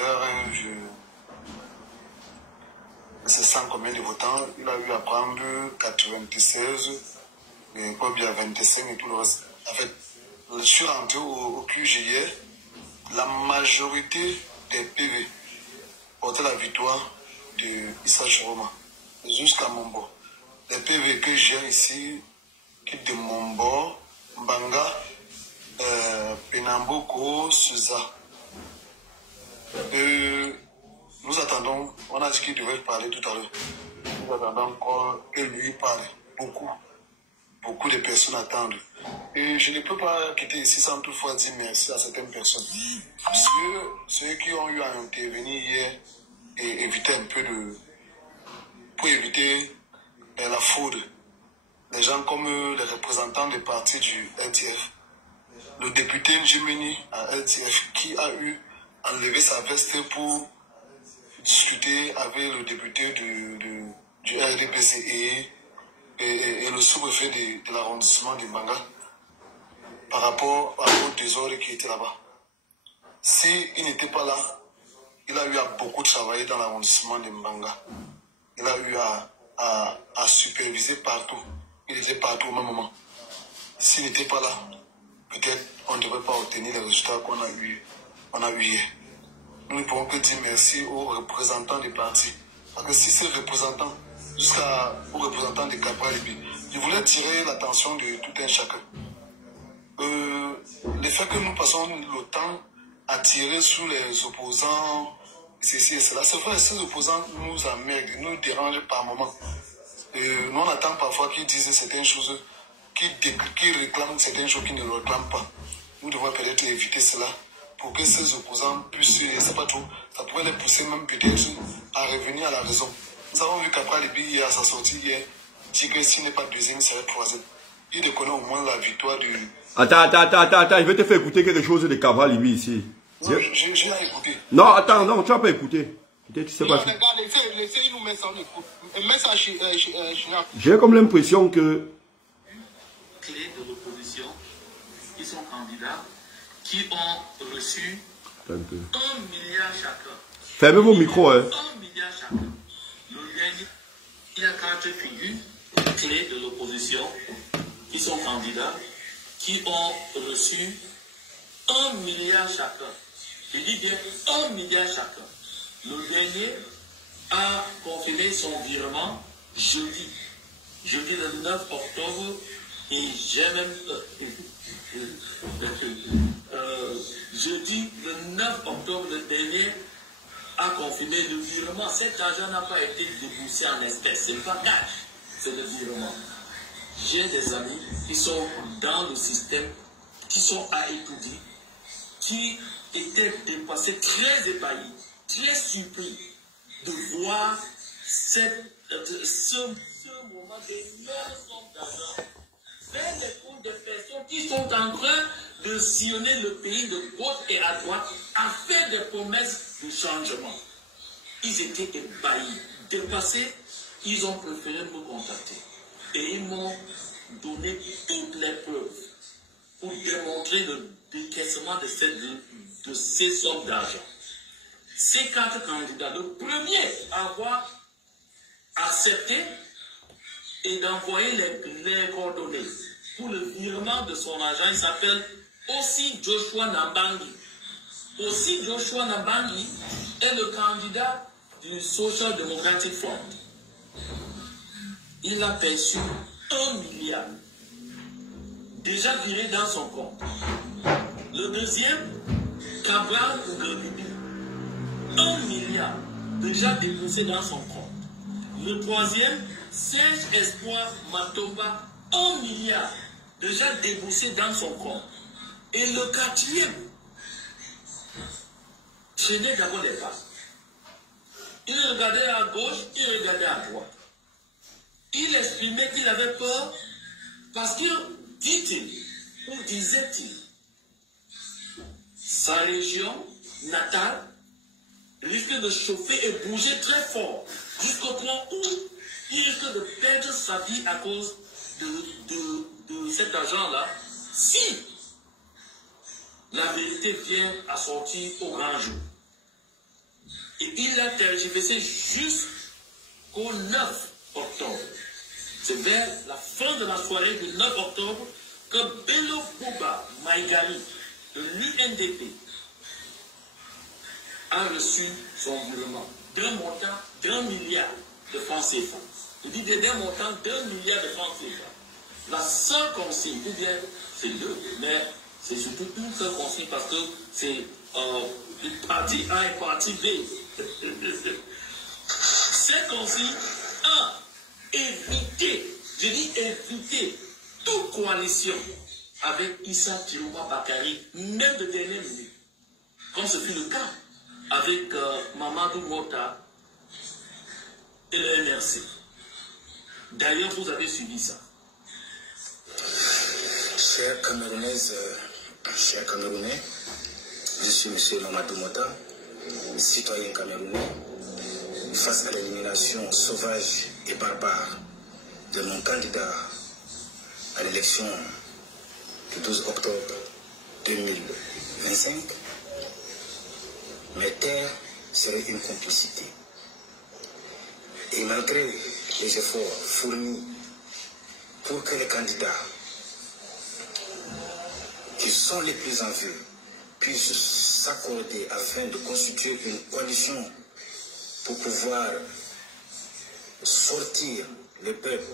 c'est 100 combien de votants. Il a eu à prendre 96, et pas bien 25 et tout le reste. En fait, je suis rentré au QG hier. La majorité des PV portaient la victoire de Issa Chiroma jusqu'à Mombo. Les PV que j'ai ici, qui de Mombo, Mbanga, Penamboko, Suza. Nous attendons, on a dit qu'il devait parler tout à l'heure. Nous attendons encore que lui parle. Beaucoup de personnes attendent. Et je ne peux pas quitter ici sans toutefois dire merci à certaines personnes. Parce que ceux qui ont eu à intervenir hier et éviter un peu pour éviter la fraude. Des gens comme les représentants des partis du LTF. Le député Njimeni à LTF qui a eu à enlever sa veste pour discuter avec le député du RDPC et le sous-préfet de l'arrondissement de Mbanga par rapport au désordre qui était là-bas. S'il n'était pas là, il a eu à beaucoup travailler dans l'arrondissement de Mbanga. Il a eu à superviser partout. Il était partout au même moment. S'il n'était pas là, peut-être on ne devrait pas obtenir les résultats qu'on a eu hier. Nous ne pouvons que dire merci aux représentants des partis. Parce que si ces représentants, jusqu'aux représentants des Cabral Libi, je voulais tirer l'attention de tout un chacun. Le fait que nous passons le temps à tirer sur les opposants, ceci et cela, c'est vrai, ces opposants nous amègrent, nous dérangent par moments. Nous on attend parfois qu'ils disent certaines choses, qu'ils réclament certaines choses qu'ils ne réclament pas. Nous devons peut-être éviter cela pour que ces opposants puissent, c'est pas tout, ça pourrait les pousser même peut-être à revenir à la raison. Nous avons vu qu'après Libye, à sa sortie hier, dit que s'il n'est pas deuxième, il serait troisième. Il reconnaît au moins la victoire du... Attends, je vais te faire écouter quelque chose de Cabral Libye ici. Non, j'ai à écouter. Non, attends, non, tu n'as pas écouté. Peut-être tu sais pas. Laissez nous mettre ça en écoute. Mets ça chez j'ai comme l'impression que... Clés de l'opposition qui sont candidats, qui ont reçu 1 milliard chacun. Fermez vos micros, hein. 1 milliard chacun. Il y a 4 figures clés de l'opposition qui sont candidats, qui ont reçu 1 milliard chacun. Je dis bien 1 milliard chacun. Le dernier a confirmé son virement jeudi le 9 octobre, et j'ai même jeudi le 9 octobre le dernier a confirmé le virement. Cet argent n'a pas été déboursé en espèces, ce n'est pas cash, c'est le virement. J'ai des amis qui sont dans le système, qui sont à Etoudi, qui étaient dépassés, très ébahis, très surpris de voir ce moment d'énorme somme d'argent vers les comptes des personnes qui sont en train de sillonner le pays de gauche et à droite à faire des promesses de changement. Ils étaient ébahis, dépassés, ils ont préféré me contacter. Et ils m'ont donné toutes les preuves pour démontrer le décaissement de ces sommes d'argent. Ces 4 candidats, le premier à avoir accepté et d'envoyer les coordonnées pour le virement de son argent, il s'appelle aussi Joshua Nambangi. Aussi Joshua Nambangi est le candidat du Social Democratic Front. Il a perçu 1 milliard déjà viré dans son compte. Le deuxième, Cabral Ngolubi, 1 milliard déjà déboursé dans son compte. Le troisième, Serge Espoir Matomba, 1 milliard déjà déboursé dans son compte. Et le quatrième, traînait d'abord les pas. Il regardait à gauche, il regardait à droite. Il exprimait qu'il avait peur parce qu'il, dit-il, ou disait-il, sa région natale risque de chauffer et bouger très fort jusqu'au point où il risque de perdre sa vie à cause de cet argent-là si la vérité vient à sortir au grand jour. Et il a tergiversé jusqu'au 9 octobre. C'est vers la fin de la soirée du 9 octobre que Bello Bouba Maïgali de l'UNDP a reçu son virement d'un montant d'1 milliard de francs CFA. Je dis d'un montant d'1 milliard de francs CFA. La seule consigne, ou bien c'est deux, mais c'est surtout une seule consigne parce que c'est une partie A et partie B. Cette consigne, 1. Éviter, je dis éviter toute coalition avec Issa Chiroma Bakari, même de dernière minute, comme ce fut le cas avec Mamadou Mota et le NRC. D'ailleurs, vous avez suivi ça. Chers Camerounaises, chers Camerounais, je suis M. Mamadou Mota, citoyen camerounais, face à l'élimination sauvage et barbare de mon candidat à l'élection du 12 octobre 2025, mes terres seraient une complicité. Et malgré les efforts fournis pour que les candidats qui sont les plus en vue puissent s'accorder afin de constituer une coalition pour pouvoir sortir le peuple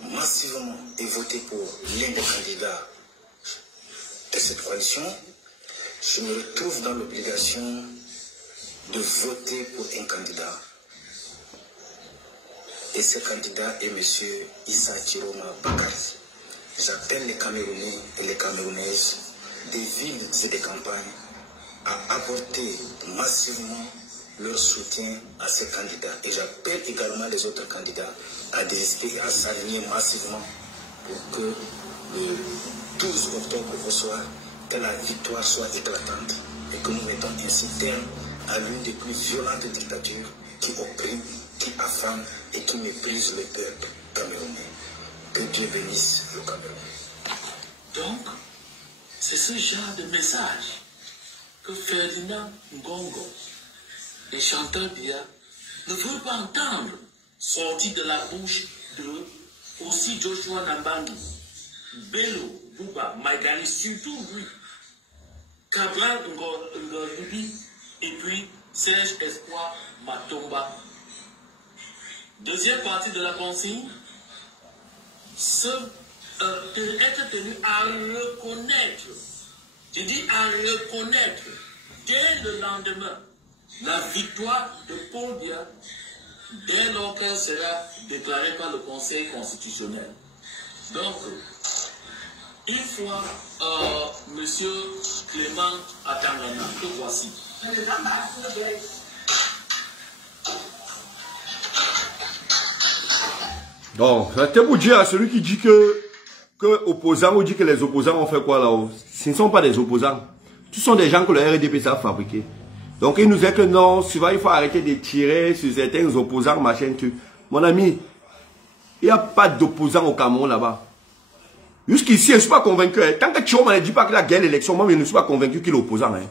massivement et voter pour l'un des candidats de cette coalition, je me retrouve dans l'obligation de voter pour un candidat. Et ce candidat est M. Issa Chiroma Bakari. J'appelle les Camerounais et les Camerounaises des villes et des campagnes à apporter massivement leur soutien à ces candidats. Et j'appelle également les autres candidats à désister et à s'aligner massivement pour que le 12 octobre au soir, que la victoire soit éclatante et que nous mettons ainsi terme à l'une des plus violentes dictatures qui opprime, qui affame et qui méprise le peuple camerounais. Que Dieu bénisse le Cameroun. Donc, c'est ce genre de message que Ferdinand Ngongo et Chantal Biya ne veulent pas entendre sortir de la bouche de aussi Joshua Nambangi, Bello Bouba Maïgali, surtout lui, Cabral Ngolubi et puis Serge Espoir Matomba Deuxième partie de la consigne, être tenu à reconnaître, je dis à reconnaître, dès le lendemain, la victoire de Paul Biya, dès lors qu'elle sera déclarée par le Conseil constitutionnel. Donc, une fois, Monsieur Clément Atangana, que voici. Donc, c'était pour dire à celui qui dit que opposants ou dit que les opposants ont fait quoi là-haut. Ce ne sont pas des opposants. Ce sont des gens que le RDPC a fabriqués. Donc, il nous dit que non, souvent il faut arrêter de tirer sur certains opposants, machin, truc. Mon ami, il n'y a pas d'opposants au Cameroun là-bas. Jusqu'ici, je ne suis pas convaincu. Hein. Tant que Tchoma ne dit pas qu'il a gagné l'élection, moi, je ne suis pas convaincu qu'il est opposant. Hein.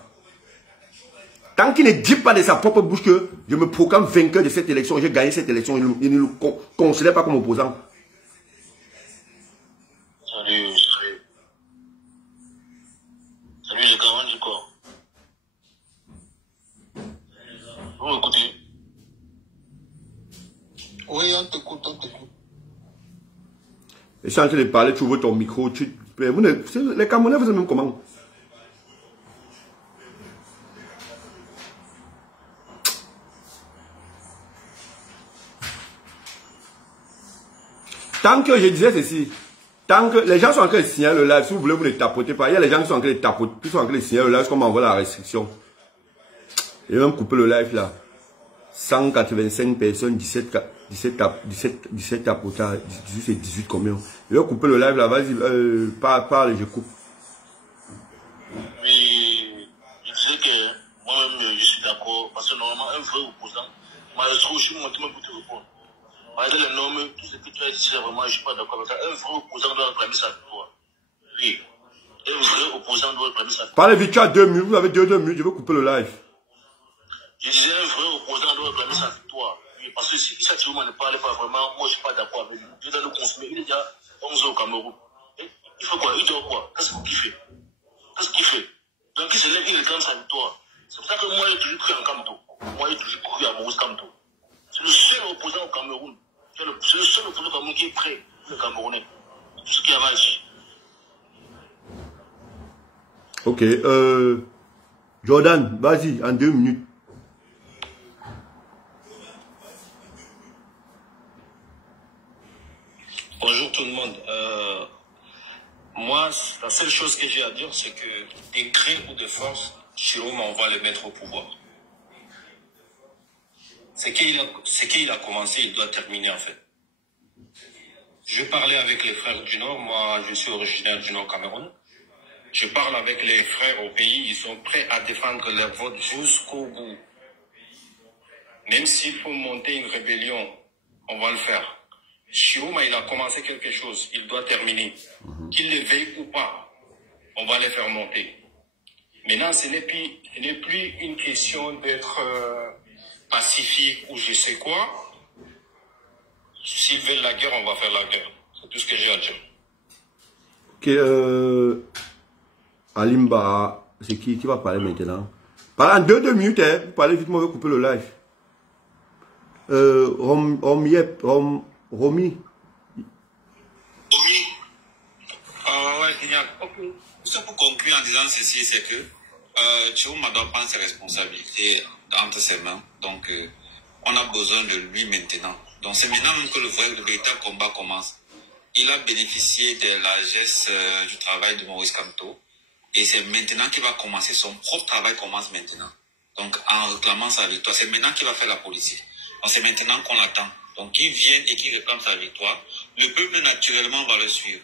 Tant qu'il ne dit pas de sa propre bouche que je me proclame vainqueur de cette élection, j'ai gagné cette élection, il ne le considère pas comme opposant. Salut, les gars, on dit quoi? Vous m'écoutez? Oui, on t'écoute, on t'écoute. Je suis en train de parler, tu ouvres ton micro, les Camerounais, vous savez même comment? Tant que je disais ceci, tant que les gens sont en train de signer le live, si vous voulez, vous ne tapotez pas. Il y a les gens qui sont en train de tapoter, qui sont en train de signer le live, comme on voit la restriction. Et même couper le live là. 185 personnes, 17 tapotages, 18 et 18 combien. Je vais couper le live là, vas-y, parle et je coupe. Oui, je disais que moi-même je suis d'accord, parce que normalement un vrai opposant, malheureusement je suis monté pour te répondre. Malgré les normes, tout ce que tu as dit, c'est vraiment, je ne suis pas d'accord avec ça. Un vrai opposant doit réclamer sa victoire. Oui. Un vrai opposant doit réclamer sa victoire. Parlez vite, tu as 2 minutes, vous avez 2 minutes, je vais couper le live. Je disais, un vrai opposant doit réclamer sa victoire. Oui, parce que si Issa Chiroma ne parle pas vraiment, moi je ne suis pas d'accord avec lui. Je dois le consommer. Il est déjà 11 ans au Cameroun. Il fait quoi? Il dort quoi? Qu'est-ce qu'il fait? Donc il se lève, il réclame sa victoire. C'est pour ça que moi j'ai toujours cru en Kamto. Moi j'ai toujours cru à Maurice Kamto. C'est le seul opposant au Cameroun. C'est le seul opposant au Cameroun qui est prêt, le Camerounais. Tout ce qui a agi. Ok, Jordan, vas-y, en 2 minutes. Bonjour tout le monde. Moi, la seule chose que j'ai à dire, c'est que des gré ou de force, Chiroma, on va le mettre au pouvoir. Ce qu'il a commencé, il doit terminer en fait. Je parlais avec les frères du Nord, moi je suis originaire du Nord Cameroun. Je parle avec les frères au pays, ils sont prêts à défendre leur vote jusqu'au bout. Même s'il faut monter une rébellion, on va le faire. Chiroma, il a commencé quelque chose, il doit terminer. Qu'il le veuille ou pas, on va les faire monter. Maintenant, ce n'est plus une question d'être pacifique ou je sais quoi. S'ils veulent la guerre, on va faire la guerre. C'est tout ce que j'ai à dire. Ok, Alimba, c'est qui va parler maintenant? Parle en 2 minutes, hein. Vous parlez vite, moi je vais couper le live. Romy. Ouais, génial. Ok. Tout pour conclure en disant ceci, c'est que Chiroma doit prendre ses responsabilités entre ses mains. Donc, on a besoin de lui maintenant. Donc, c'est maintenant que le véritable combat commence. Il a bénéficié de la largesse du travail de Maurice Kamto. Et c'est maintenant qu'il va commencer, son propre travail commence maintenant. Donc, en réclamant sa victoire, c'est maintenant qu'il va faire la politique. Donc, c'est maintenant qu'on l'attend. Donc, qu'il vienne et qu'il réclame sa victoire. Le peuple, naturellement, va le suivre.